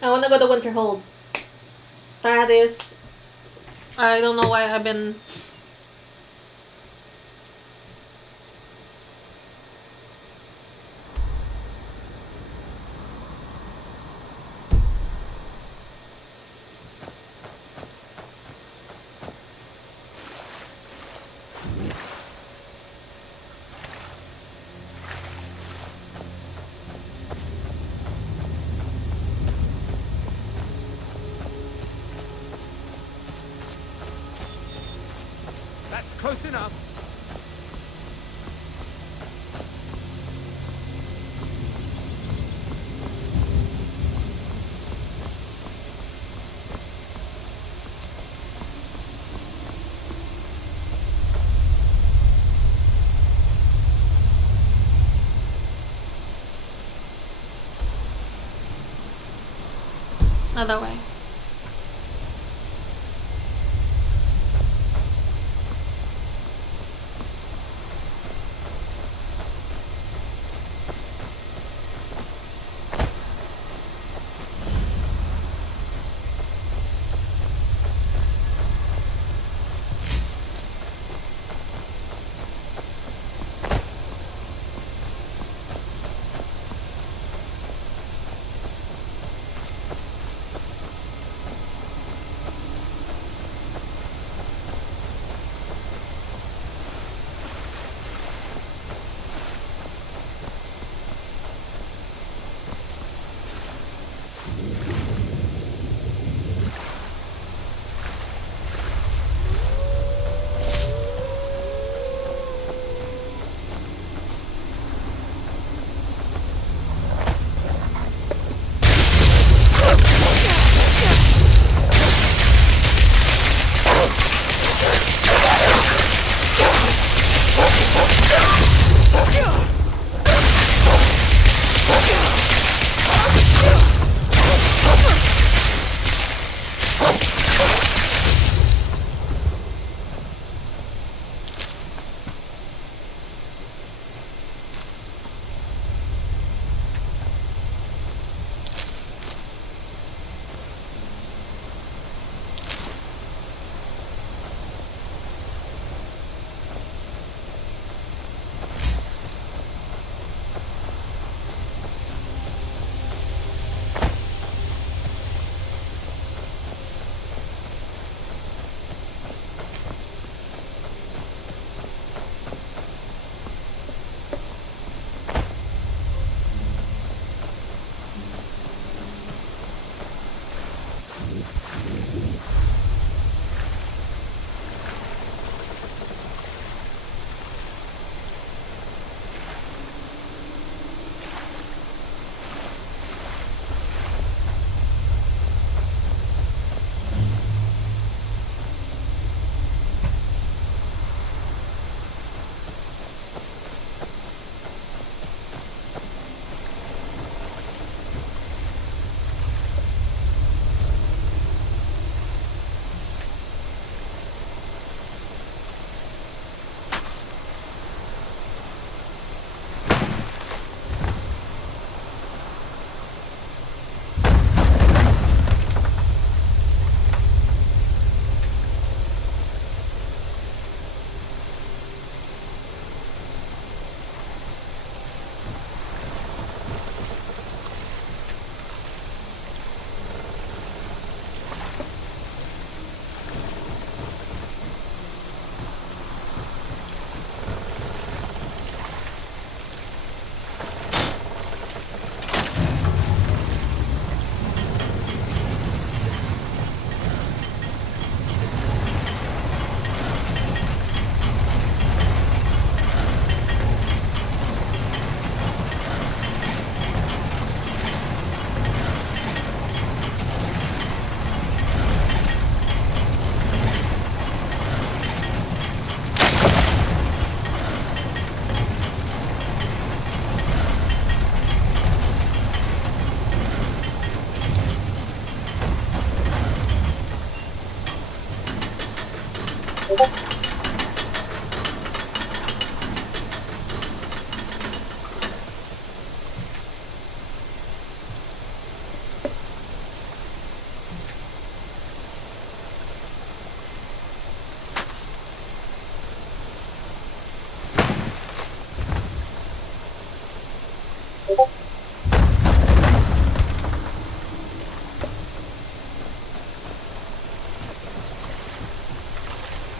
I wanna go to Winterhold. That is... I don't know why I've been... That's close enough. Other way.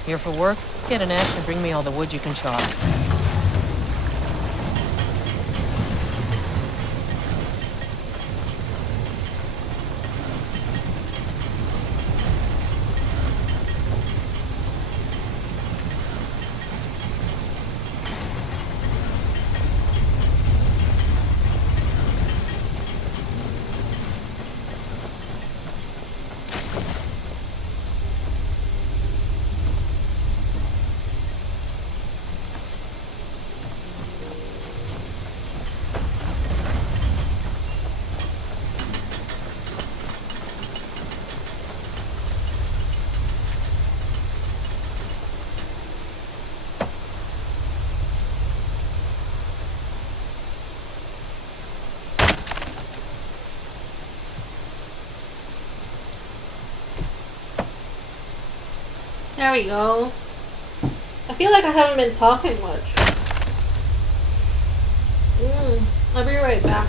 Here for work? Get an axe and bring me all the wood you can chop. There we go. I feel like I haven't been talking much. I'll be right back.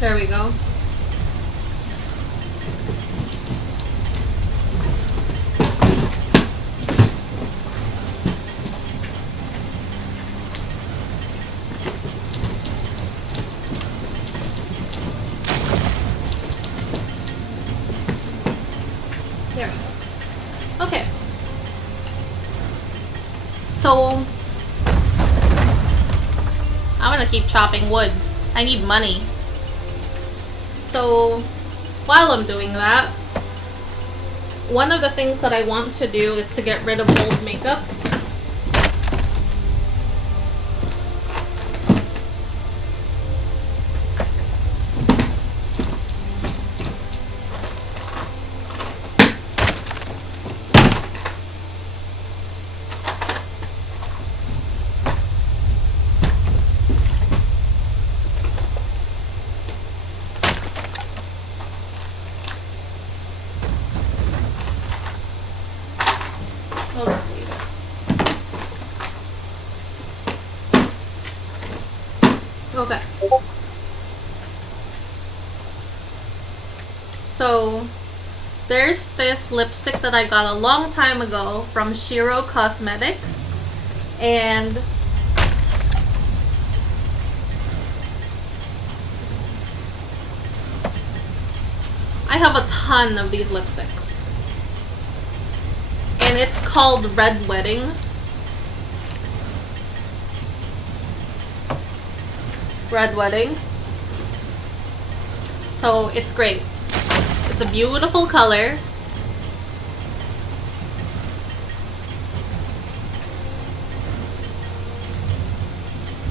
There we go. There we go. Okay. So I'm gonna keep chopping wood. I need money. So while I'm doing that, one of the things that I want to do is to get rid of old makeup. I'll just leave it. Okay. So there's this lipstick that I got a long time ago from Shiro Cosmetics. And I have a ton of these lipsticks. And it's called Red Wedding. Red Wedding. So it's great. It's a beautiful color.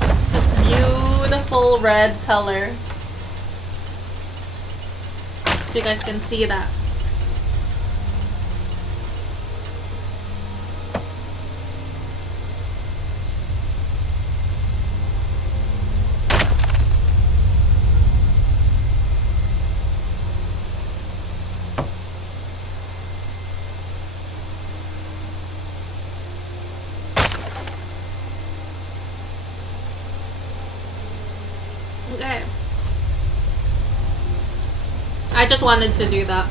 It's this beautiful red color. So you guys can see that. Okay. I just wanted to do that.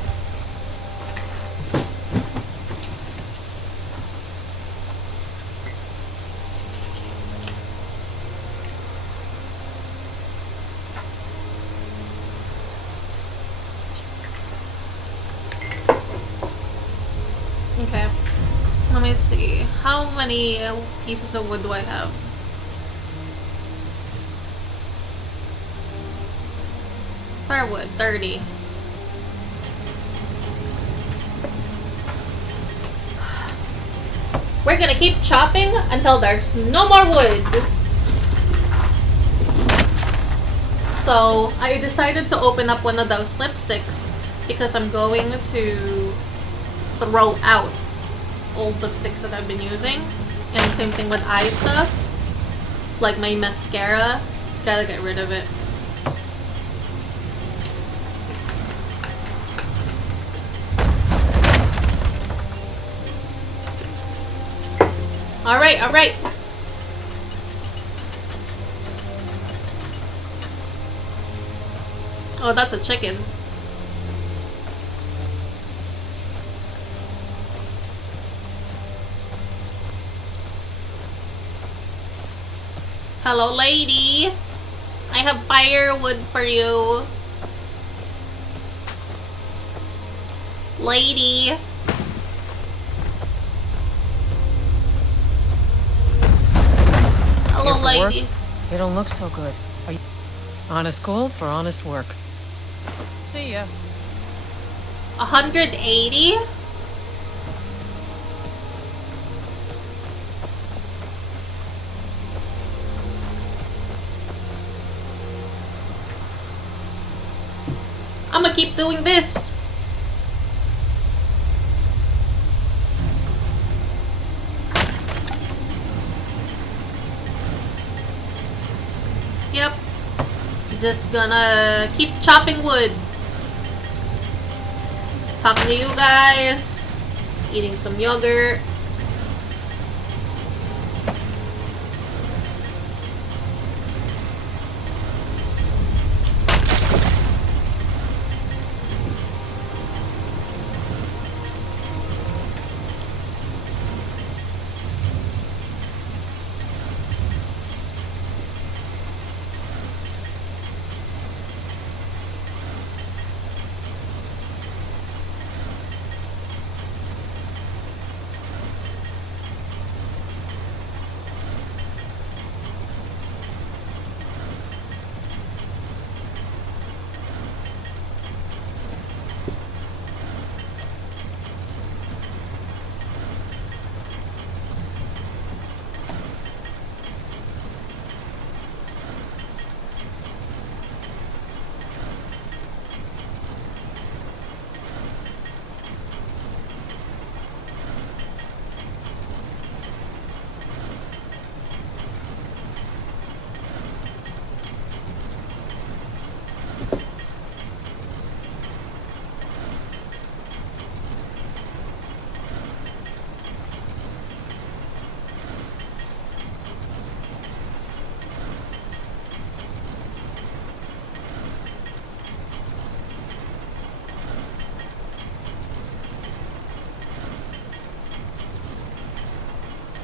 Okay. Let me see. How many pieces of wood do I have? Firewood, 30. We're gonna keep chopping until there's no more wood. So I decided to open up one of those lipsticks because I'm going to throw out old lipsticks that I've been using. And the same thing with eye stuff. Like my mascara. Gotta get rid of it. Alright, alright. Oh, that's a chicken. Hello, lady. I have firewood for you. Lady. Hello, Here for lady. work? You don't look so good. Are you honest gold for honest work? See ya. 180? I'm gonna keep doing this. Yep. Just gonna keep chopping wood. Talking to you guys. Eating some yogurt.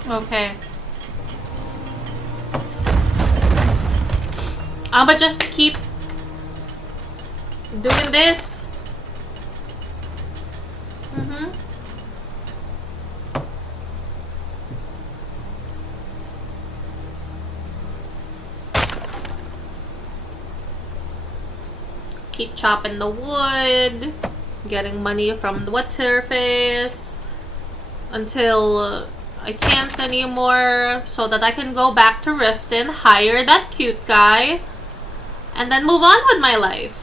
Okay. I'ma just keep doing this. Keep chopping the wood, getting money from the what's her face until I can't anymore, so that I can go back to Riften, hire that cute guy, and then move on with my life.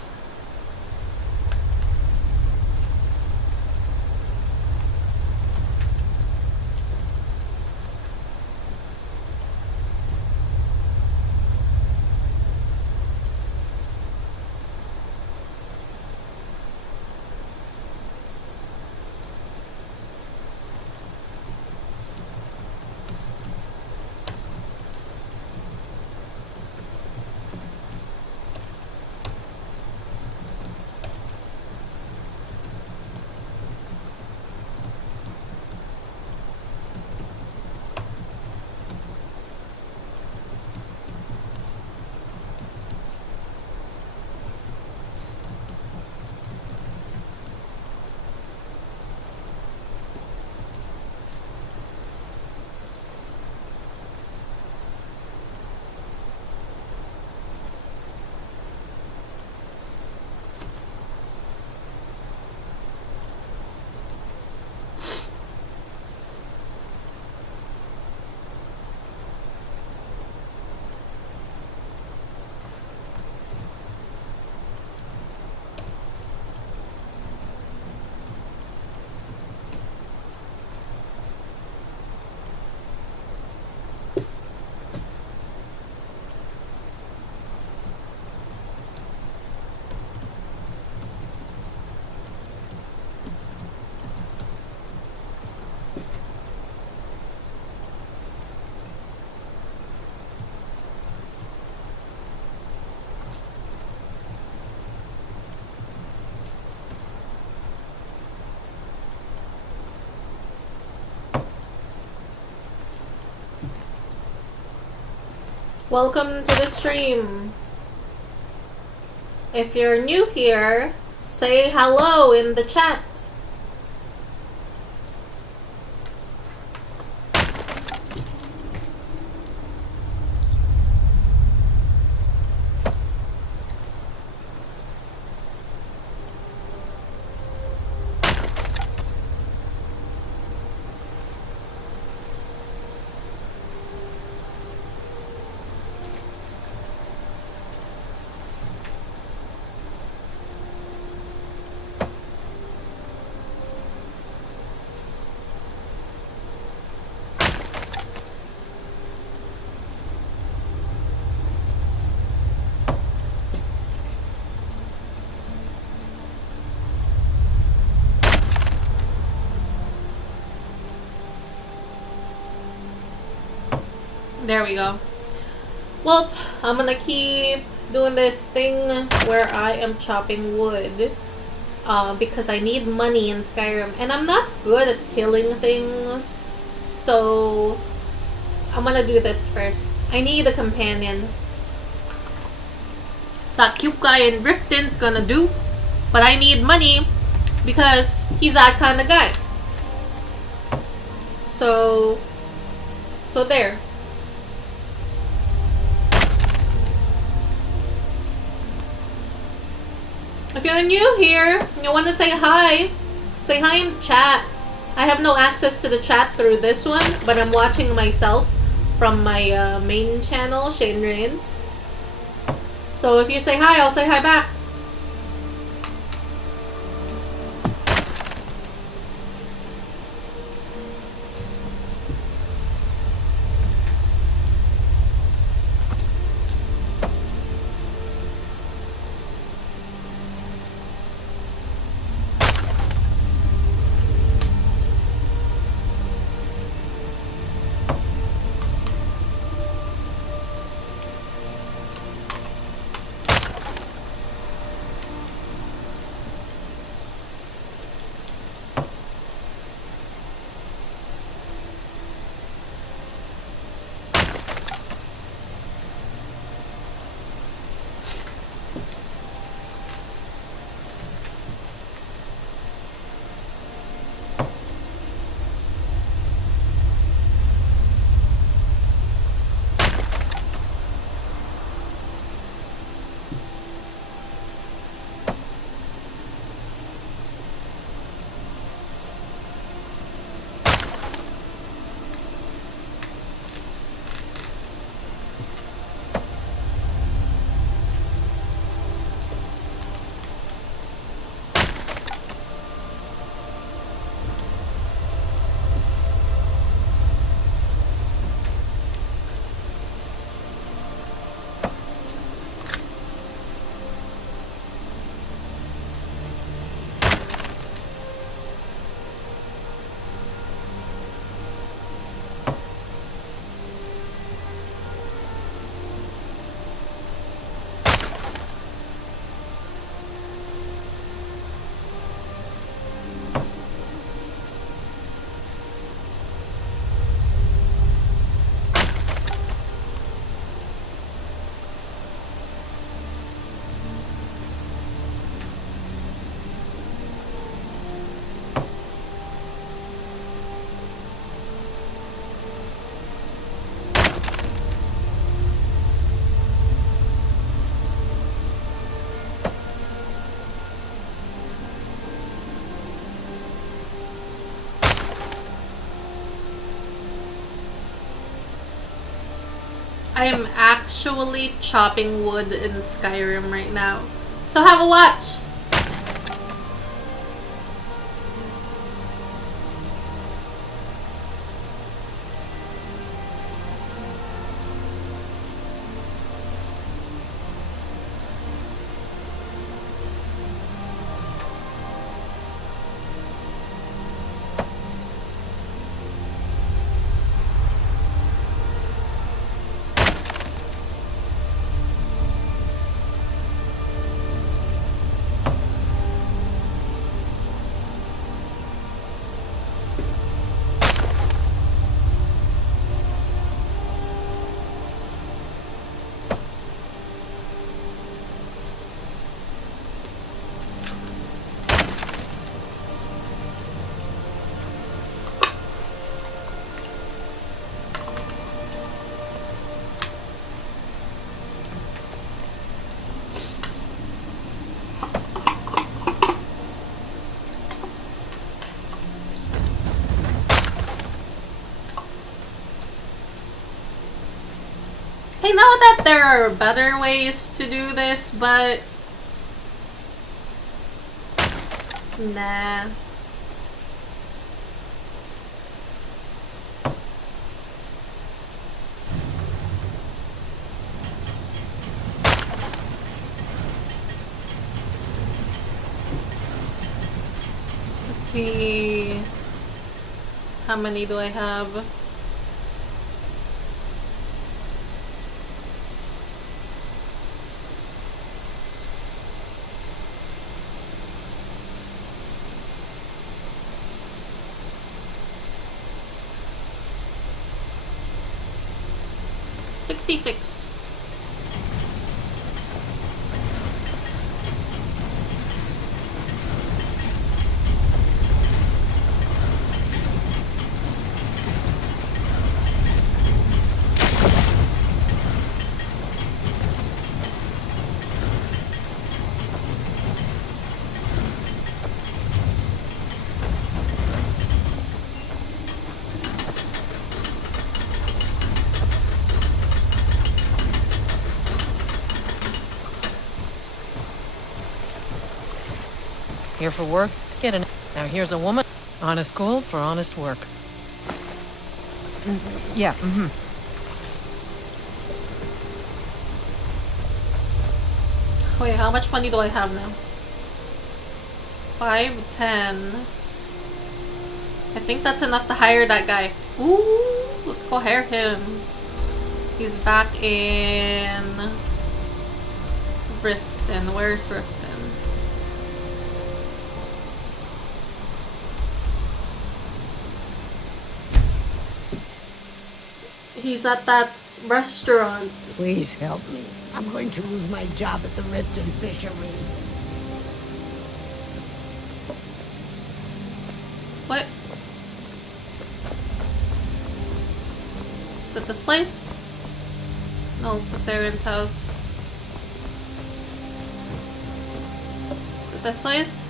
Welcome to the stream. If you're new here, say hello in the chat. There we go. Well, I'm gonna keep doing this thing where I am chopping wood because I need money in Skyrim, and I'm not good at killing things, so I'm gonna do this first. I need a companion. That cute guy in Riften's gonna do, but I need money because he's that kind of guy. So there. If you're new here, you want to say hi in chat. I have no access to the chat through this one, but I'm watching myself from my main channel, Shane Rains. So if you say hi, I'll say hi back. I am actually chopping wood in Skyrim right now. So have a watch! I know that there are better ways to do this, but nah. Let's see. How many do I have? $66. Here for work? Get an... Now here's a woman. Honest gold for honest work. Yeah, Wait, how much money do I have now? 5, 10. I think that's enough to hire that guy. Ooh, let's go hire him. He's back in Riften. Where's Riften? He's at that restaurant. Please help me. I'm going to lose my job at the Riften Fishery. What? Is it this place? No, it's Aaron's house. Is it this place?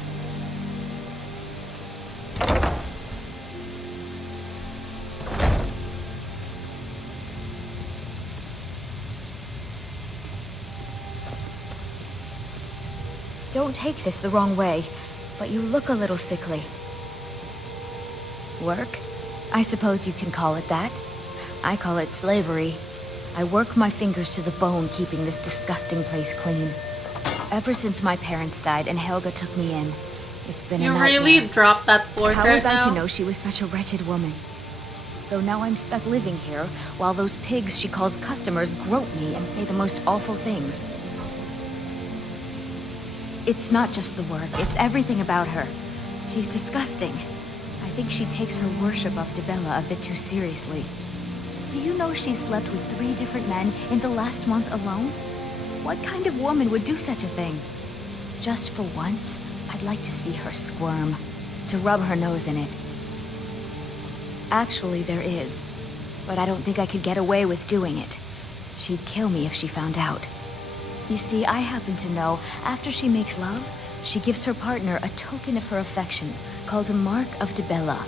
Don't take this the wrong way, but you look a little sickly. Work? I suppose you can call it that. I call it slavery. I work my fingers to the bone keeping this disgusting place clean. Ever since my parents died and Helga took me in, it's been a nightmare. You really dropped that fork How right was I now? to know she was such a wretched woman? So now I'm stuck living here, while those pigs she calls customers grope me and say the most awful things. It's not just the work, it's everything about her. She's disgusting. I think she takes her worship of Dibella a bit too seriously. Do you know she slept with 3 different men in the last month alone? What kind of woman would do such a thing? Just for once, I'd like to see her squirm, to rub her nose in it. Actually, there is, but I don't think I could get away with doing it. She'd kill me if she found out. You see, I happen to know, after she makes love, she gives her partner a token of her affection, called a Mark of Dibella.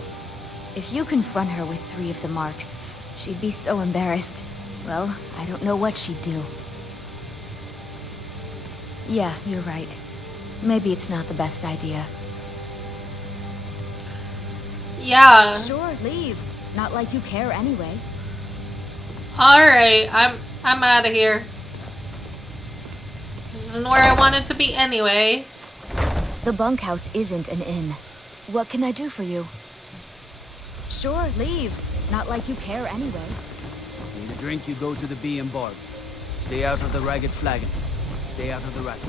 If you confront her with 3 of the marks, she'd be so embarrassed. Well, I don't know what she'd do. Yeah, you're right. Maybe it's not the best idea. Yeah. Sure, leave. Not like you care anyway. Alright, I'm out of here. This isn't where I wanted to be anyway. The bunkhouse isn't an inn. What can I do for you? Sure, leave. Not like you care anyway. Need a drink, you go to the Bee and Barb. Stay out of the Ragged Flagon. Stay out of the racket.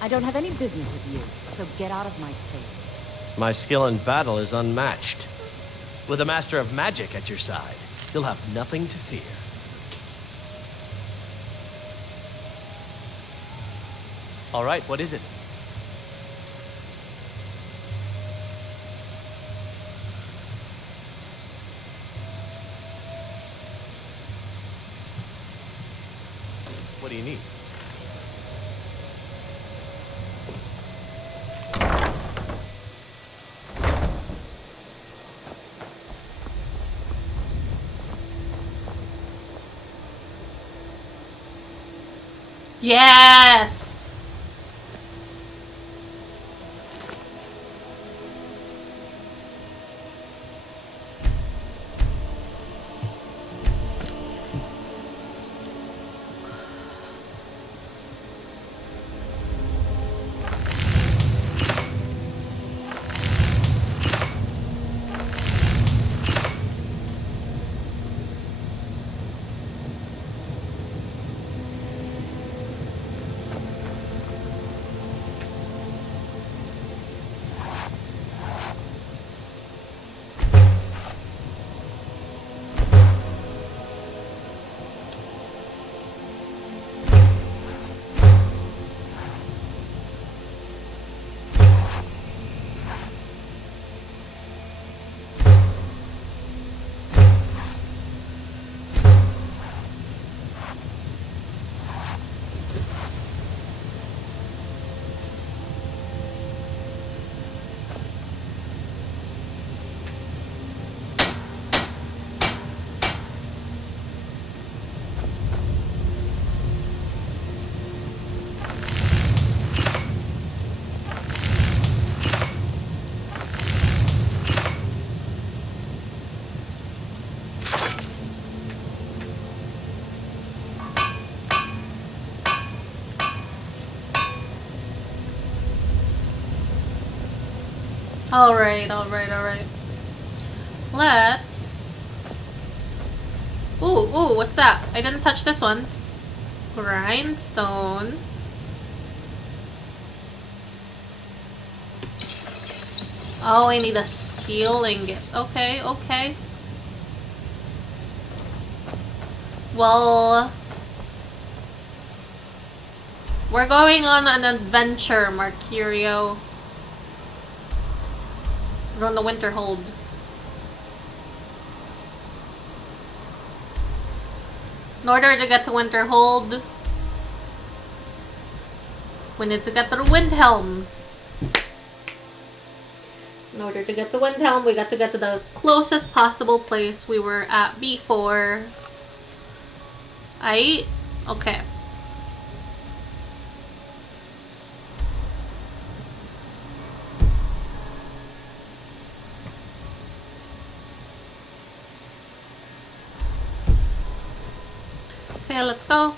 I don't have any business with you, so get out of my face. My skill in battle is unmatched. With a master of magic at your side, you'll have nothing to fear. All right, what is it? What do you need? Yes! Alright. Let's... Ooh, what's that? I didn't touch this one. Grindstone. Oh, I need a steel ingot. Okay. Well... We're going on an adventure, Mercurio. We're on the Winterhold. In order to get to Winterhold, we need to get to the Windhelm. In order to get to Windhelm, we got to get to the closest possible place we were at before. Okay. Okay, let's go.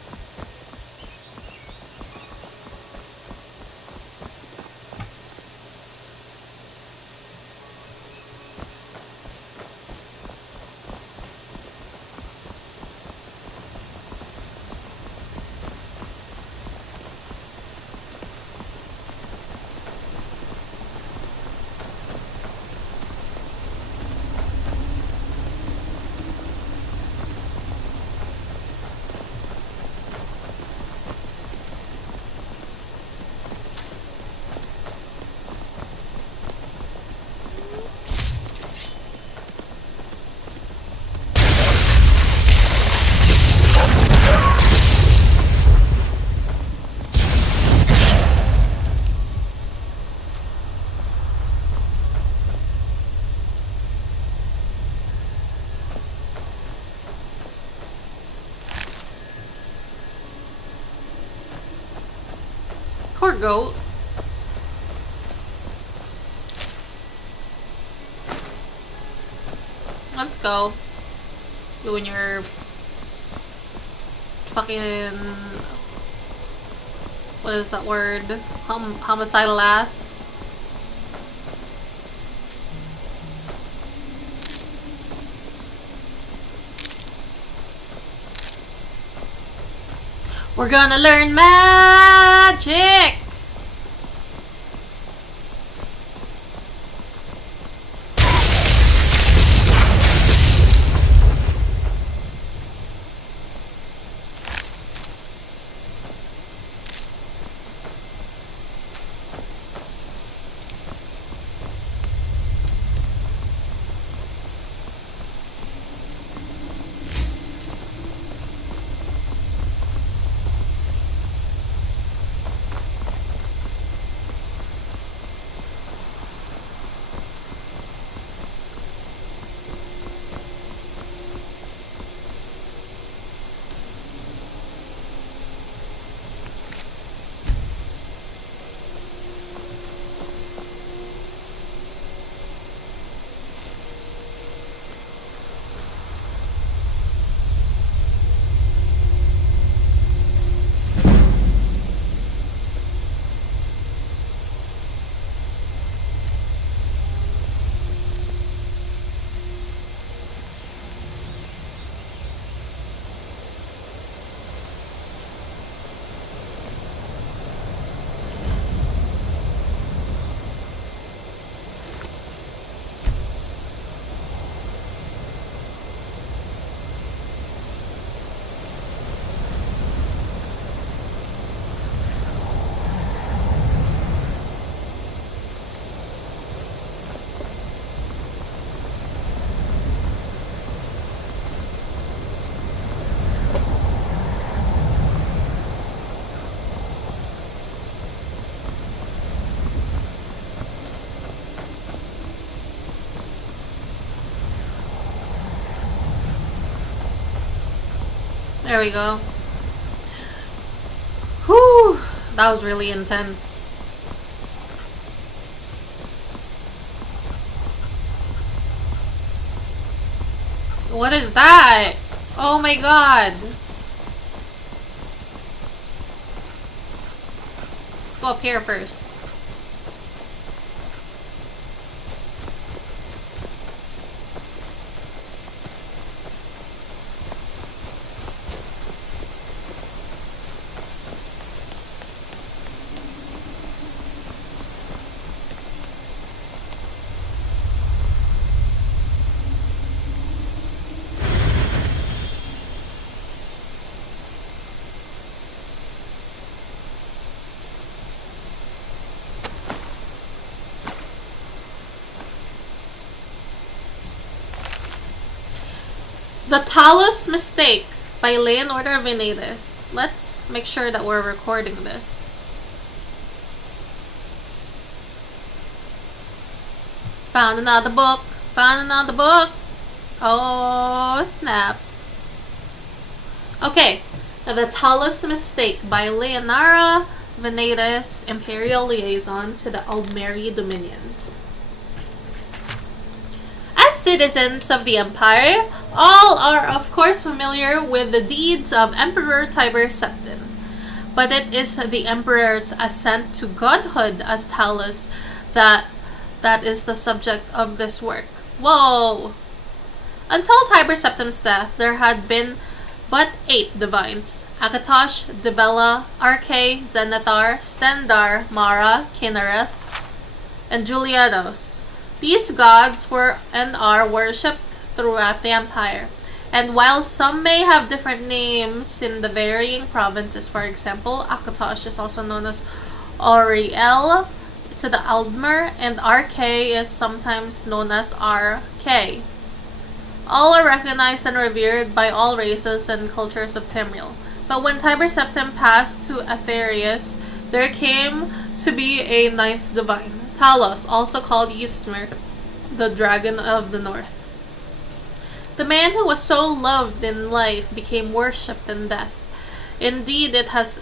goat. Let's go. You and your fucking, what is that word? Homicidal ass. We're gonna learn magic! There we go. Whew, that was really intense. What is that? Oh my god. Let's go up here first. The Talus Mistake by Leonora Venedas. Let's make sure that we're recording this. Found another book. Found another book. Oh, snap. Okay. The Talus Mistake by Leonora Venedas, Imperial Liaison to the Aldmeri Dominion. As citizens of the Empire, all are of course familiar with the deeds of Emperor Tiber Septim. But it is the Emperor's ascent to godhood as Talus that is the subject of this work. Whoa! Until Tiber Septim's death, there had been but 8 divines: Akatosh, Dibella, Arche, Zenithar, Stendar, Mara, Kinnereth, and Julianos. These gods were and are worshipped throughout the empire, and while some may have different names in the varying provinces, for example, Akatosh is also known as Auriel to the Aldmer, and Arche is sometimes known as RK. All are recognized and revered by all races and cultures of Tamriel. But when Tiber Septim passed to Aetherius, there came to be a 9th divine, Talos, also called Ysmir, the Dragon of the North. The man who was so loved in life became worshipped in death. Indeed, it has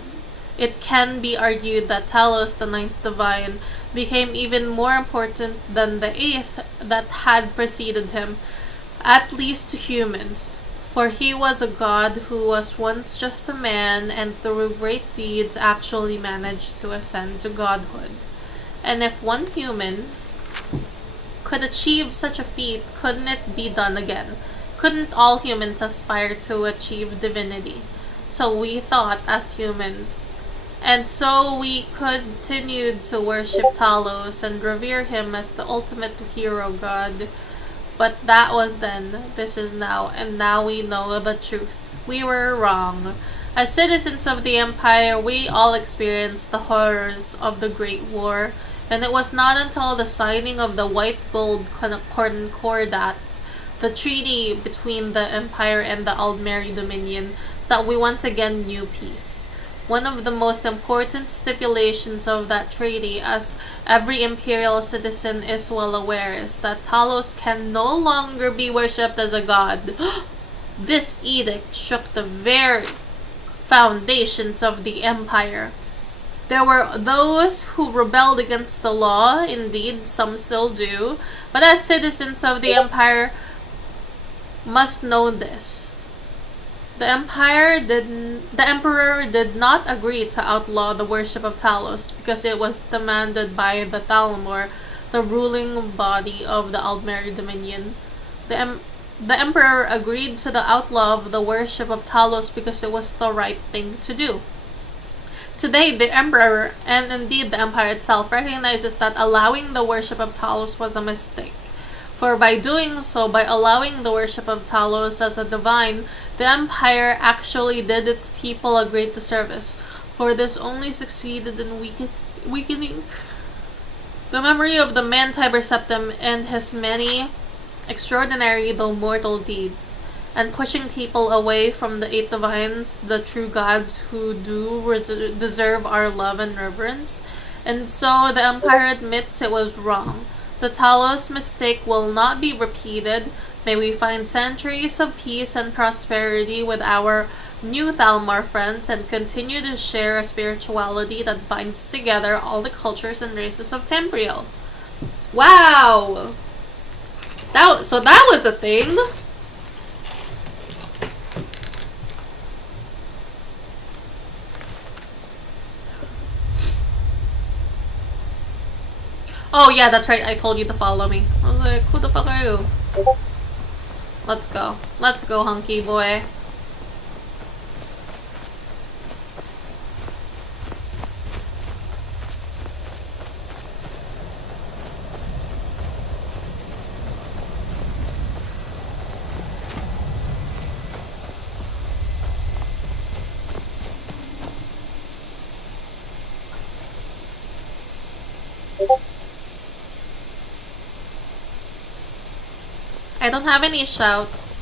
it can be argued that Talos, the ninth divine, became even more important than the eighth that had preceded him, at least to humans. For he was a god who was once just a man and through great deeds actually managed to ascend to godhood. And if one human could achieve such a feat, couldn't it be done again? Couldn't all humans aspire to achieve divinity? So we thought as humans. And so we continued to worship Talos and revere him as the ultimate hero god. But that was then, this is now, and now we know the truth. We were wrong. As citizens of the Empire, we all experienced the horrors of the Great War, and it was not until the signing of the White Gold Concordat, the treaty between the Empire and the Aldmeri Dominion, that we once again knew peace. One of the most important stipulations of that treaty, as every Imperial citizen is well aware, is that Talos can no longer be worshipped as a god. This edict shook the very foundations of the Empire. There were those who rebelled against the law, indeed some still do, but as citizens of the Empire must know this. The Emperor did not agree to outlaw the worship of Talos because it was demanded by the Thalmor, the ruling body of the Aldmeri Dominion. The Emperor agreed to the outlaw of the worship of Talos because it was the right thing to do. Today, the Emperor, and indeed the Empire itself, recognizes that allowing the worship of Talos was a mistake. For by doing so, by allowing the worship of Talos as a divine, the Empire actually did its people a great disservice, for this only succeeded in weakening the memory of the man Tiber Septim and his many extraordinary though mortal deeds, and pushing people away from the eight divines, the true gods who do deserve our love and reverence. And so the Empire admits it was wrong. The Talos mistake will not be repeated. May we find centuries of peace and prosperity with our new Thalmor friends and continue to share a spirituality that binds together all the cultures and races of Tamriel. Wow! So that was a thing! Oh yeah, that's right, I told you to follow me. I was like, who the fuck are you? Let's go. Let's go, hunky boy. I don't have any shouts.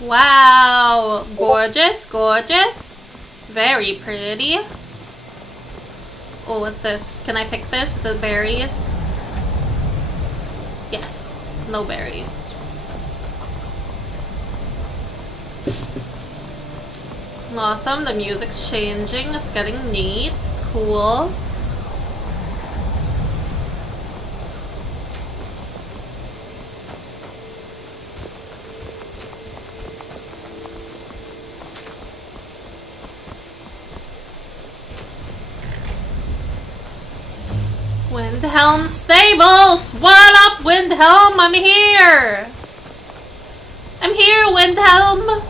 Wow! Gorgeous, gorgeous. Very pretty. Oh, what's this? Can I pick this? Is it berries? Yes, no berries. Awesome, the music's changing, it's getting neat, cool. Windhelm Stables! What up, Windhelm? I'm here! I'm here, Windhelm!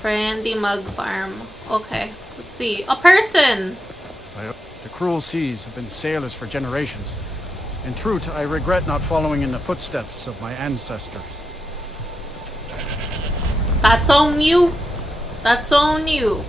Brandy Mug Farm. Okay, let's see. A person! The cruel seas have been sailors for generations. In truth, I regret not following in the footsteps of my ancestors. That's on you. That's on you.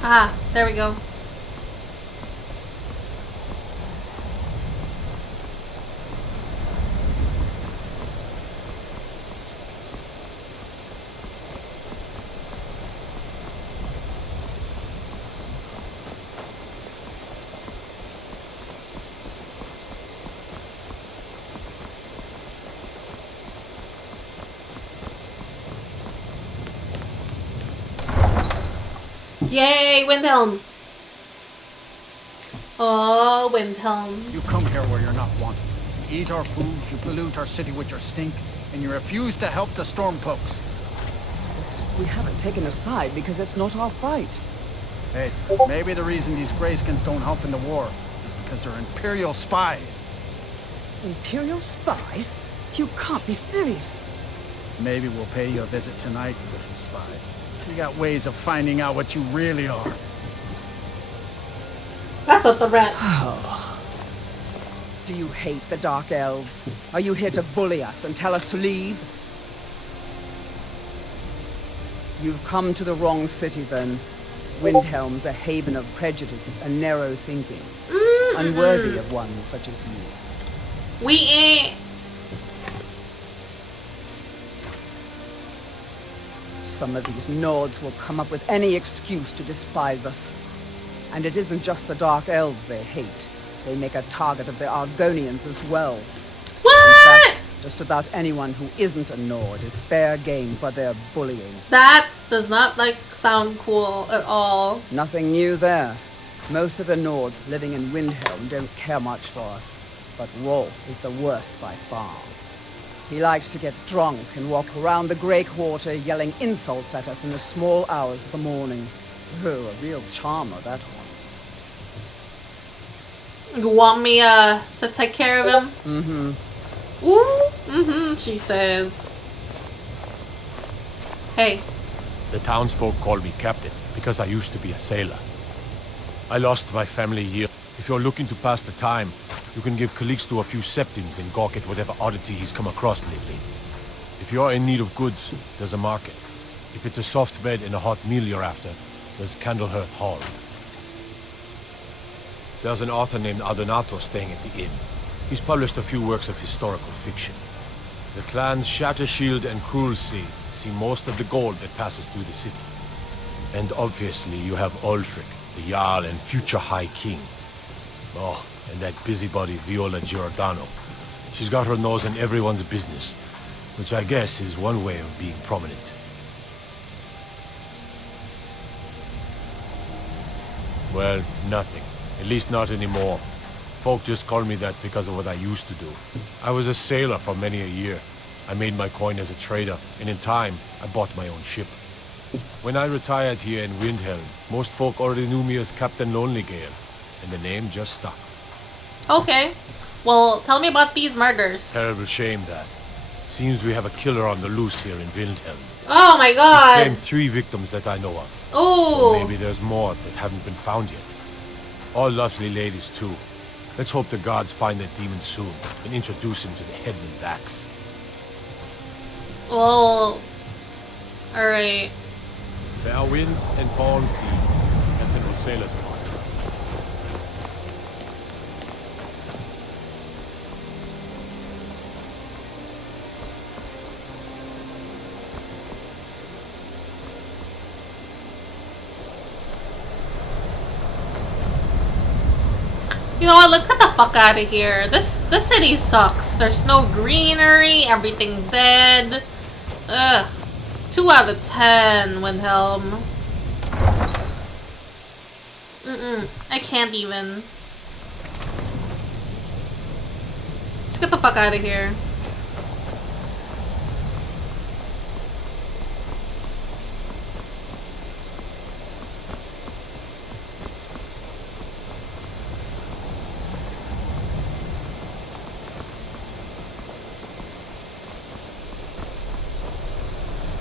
Ah, there we go. Yay, Windhelm! Oh, Windhelm. You come here where you're not wanted. You eat our food, you pollute our city with your stink, and you refuse to help the Stormcloaks. But we haven't taken a side because it's not our fight. Hey, maybe the reason these Greyskins don't help in the war is because they're Imperial spies. Imperial spies? You can't be serious. Maybe we'll pay you a visit tonight, little spy. We got ways of finding out what you really are. That's a threat. Do you hate the Dark Elves? Are you here to bully us and tell us to leave? You've come to the wrong city, then. Windhelm's a haven of prejudice and narrow thinking. Unworthy of one such as you. We ain't... Some of these Nords will come up with any excuse to despise us. And it isn't just the Dark Elves they hate. They make a target of the Argonians as well. What? In fact, just about anyone who isn't a Nord is fair game for their bullying. That does not, sound cool at all. Nothing new there. Most of the Nords living in Windhelm don't care much for us. But Rolf is the worst by far. He likes to get drunk and walk around the Grey Quarter yelling insults at us in the small hours of the morning. Oh, a real charmer, that one. You want me, to take care of him? Mm-hmm. Ooh, she says. Hey. The townsfolk call me captain because I used to be a sailor. I lost my family here. If you're looking to pass the time, you can give Calixto a few septims and gawk at whatever oddity he's come across lately. If you're in need of goods, there's a market. If it's a soft bed and a hot meal you're after, there's Candlehearth Hall. There's an author named Adonato staying at the inn. He's published a few works of historical fiction. The clans Shattershield and Cruelsea see most of the gold that passes through the city. And obviously you have Ulfric, the Jarl and future High King. Oh, and that busybody Viola Giordano. She's got her nose in everyone's business, which I guess is one way of being prominent. Well, nothing. At least not anymore. Folk just call me that because of what I used to do. I was a sailor for many a year. I made my coin as a trader, and in time, I bought my own ship. When I retired here in Windhelm, most folk already knew me as Captain Lonelygale, and the name just stuck. Okay. Well, tell me about these murders. Terrible shame, that. Seems we have a killer on the loose here in Windhelm. Oh my god! He's claimed 3 victims that I know of. Oh. Or maybe there's more that haven't been found yet. All lovely ladies, too. Let's hope the gods find that demon soon and introduce him to the headman's axe. Well... Alright. Fair winds and calm seas. That's an old sailor's part. You know what? Let's get the fuck out of here. This city sucks. There's no greenery. Everything's dead. Ugh. 2 out of 10, Windhelm. I can't even. Let's get the fuck out of here.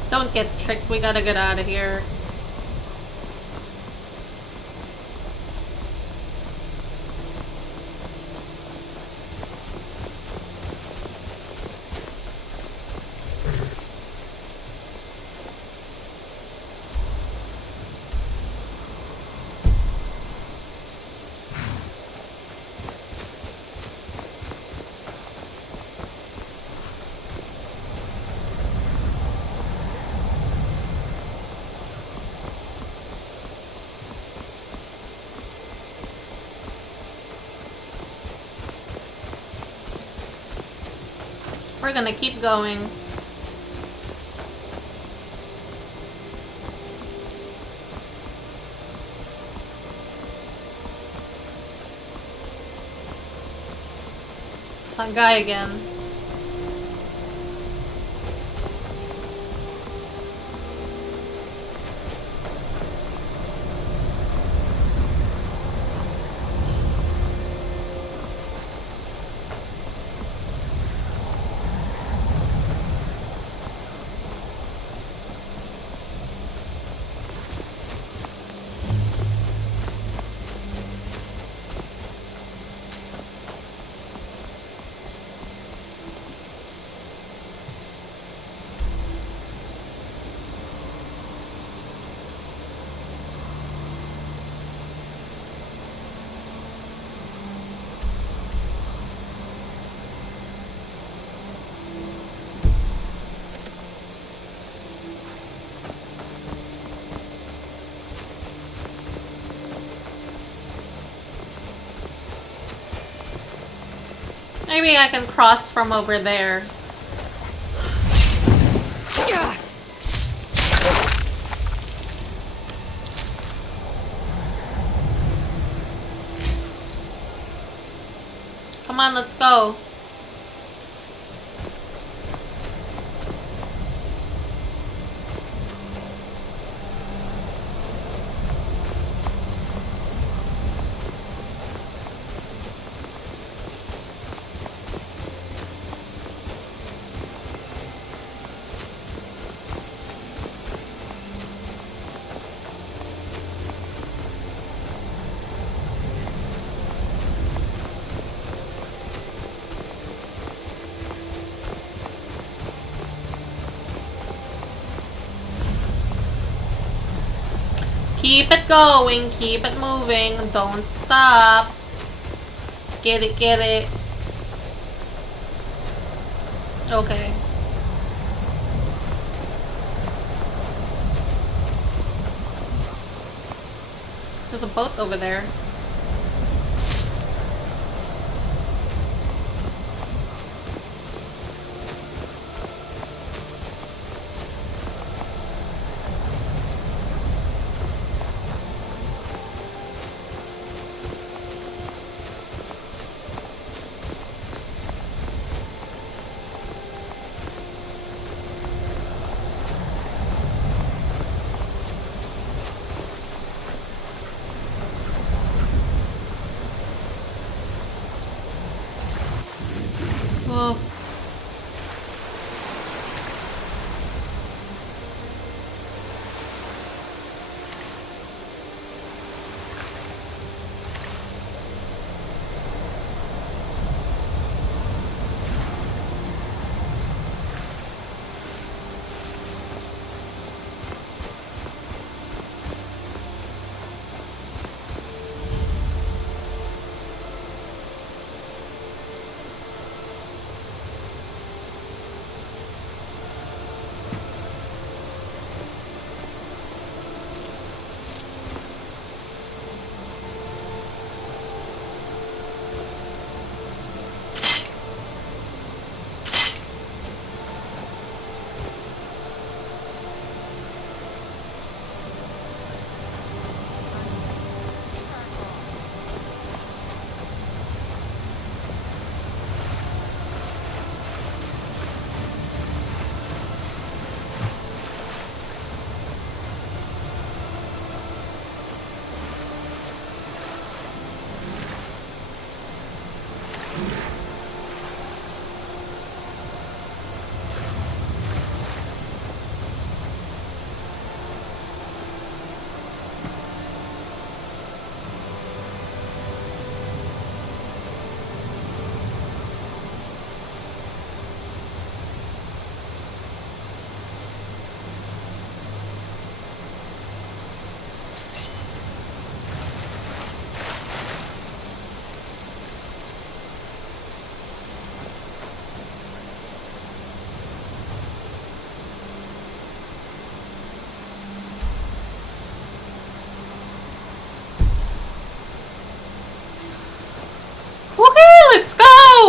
Don't get tricked, we gotta get out of here. We're gonna keep going. It's that guy again. Maybe I can cross from over there. Come on, let's go. Keep it going, keep it moving, don't stop. Get it, get it. Okay. There's a boat over there.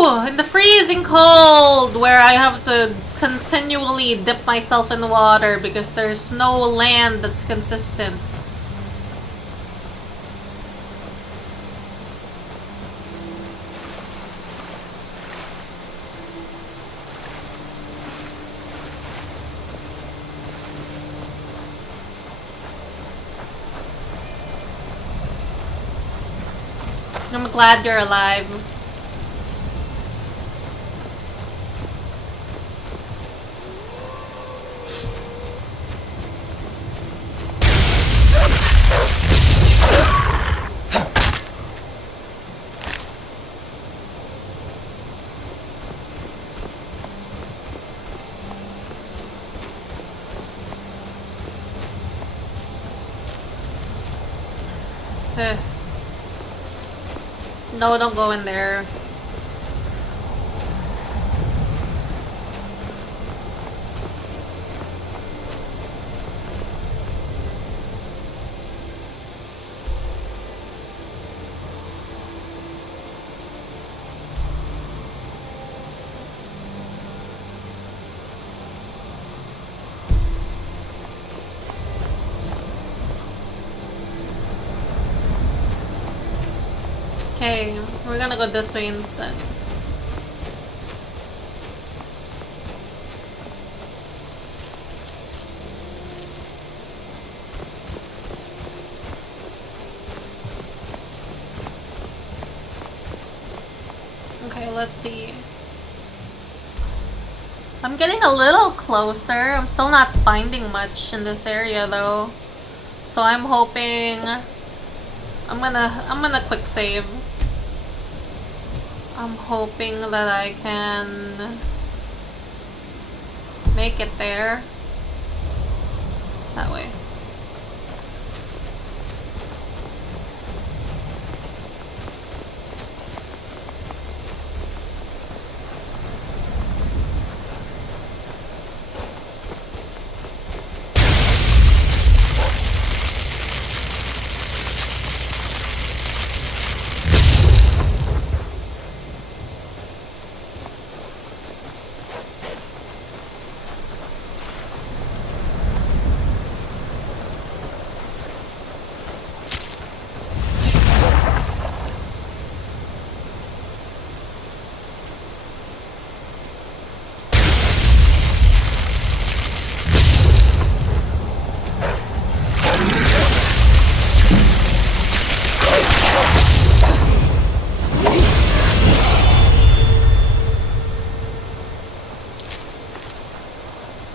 Ooh, in the freezing cold, where I have to continually dip myself in the water because there's no land that's consistent. I'm glad you're alive. No, don't go in there. Okay, we're gonna go this way instead. Okay, let's see. I'm getting a little closer. I'm still not finding much in this area though. So I'm hoping I'm gonna quick save. I'm hoping that I can make it there. That way.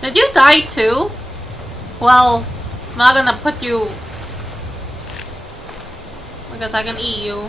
Did you die too? Well, I'm not gonna put you because I can eat you.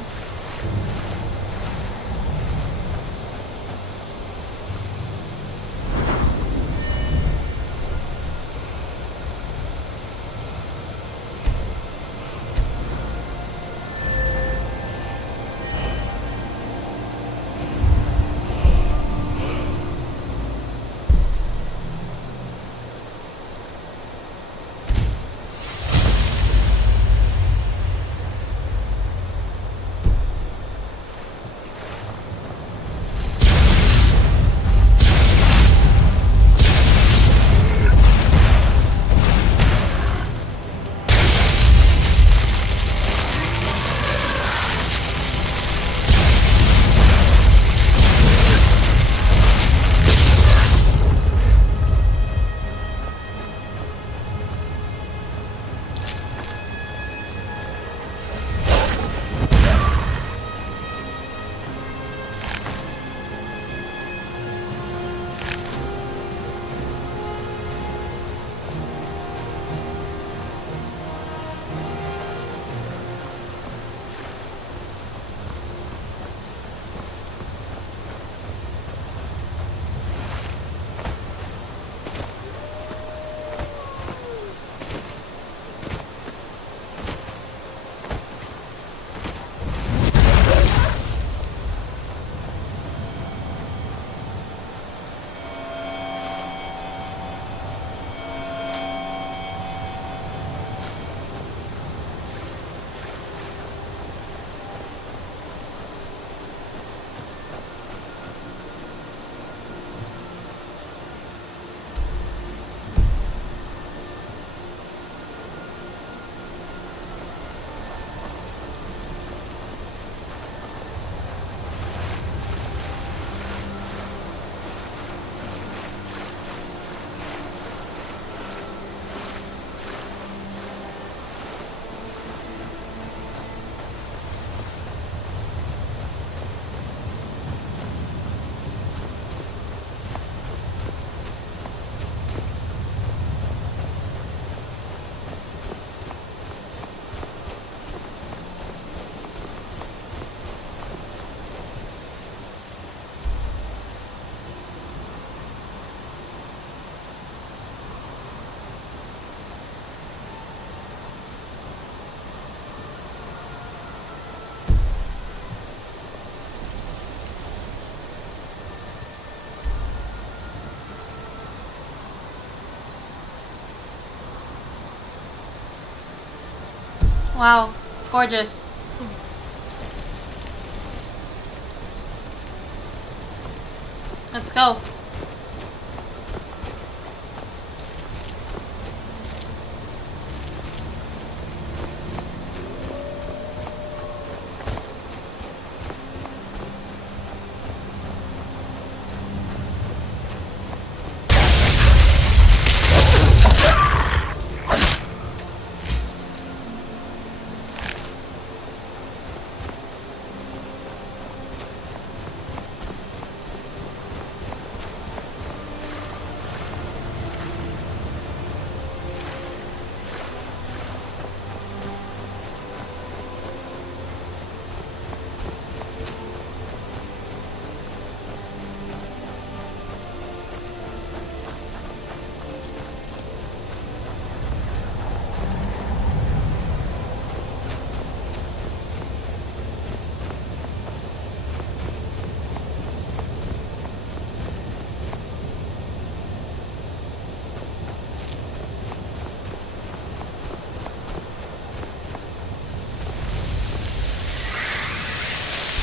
Wow, gorgeous. Let's go.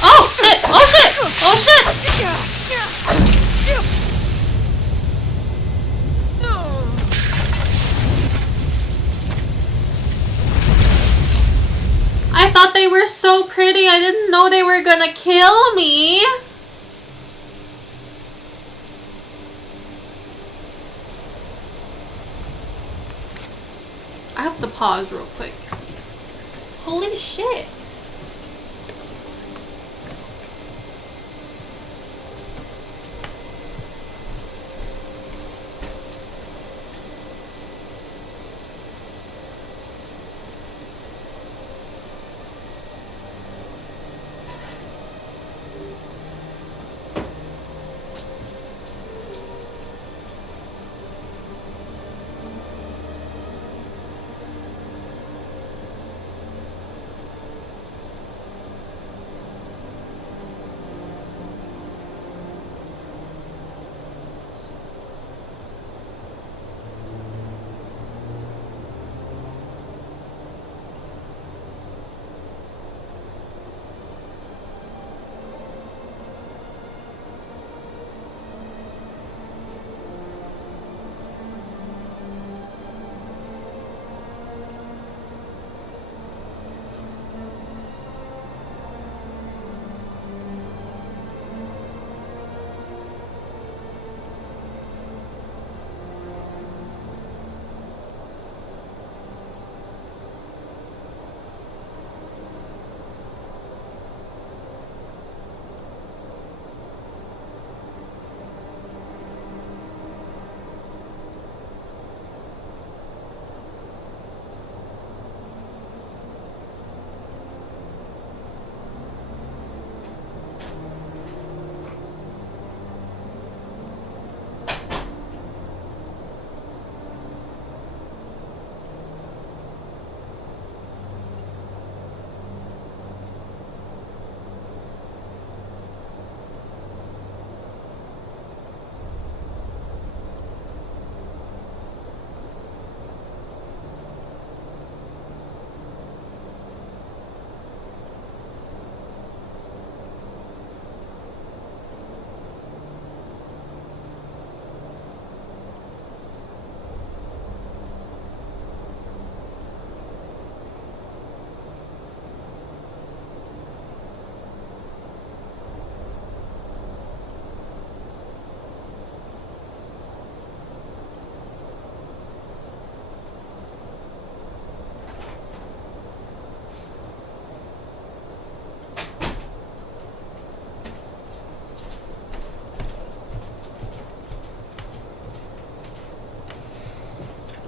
Oh shit! Oh shit! Oh shit! I thought they were so pretty. I didn't know they were gonna kill me. I have to pause real quick. Holy shit.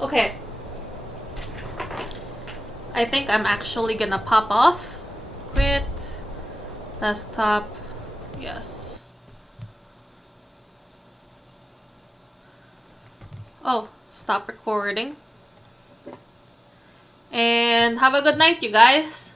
Okay. I think I'm actually gonna pop off. Quit. Desktop. Yes. Oh, stop recording. And have a good night, you guys.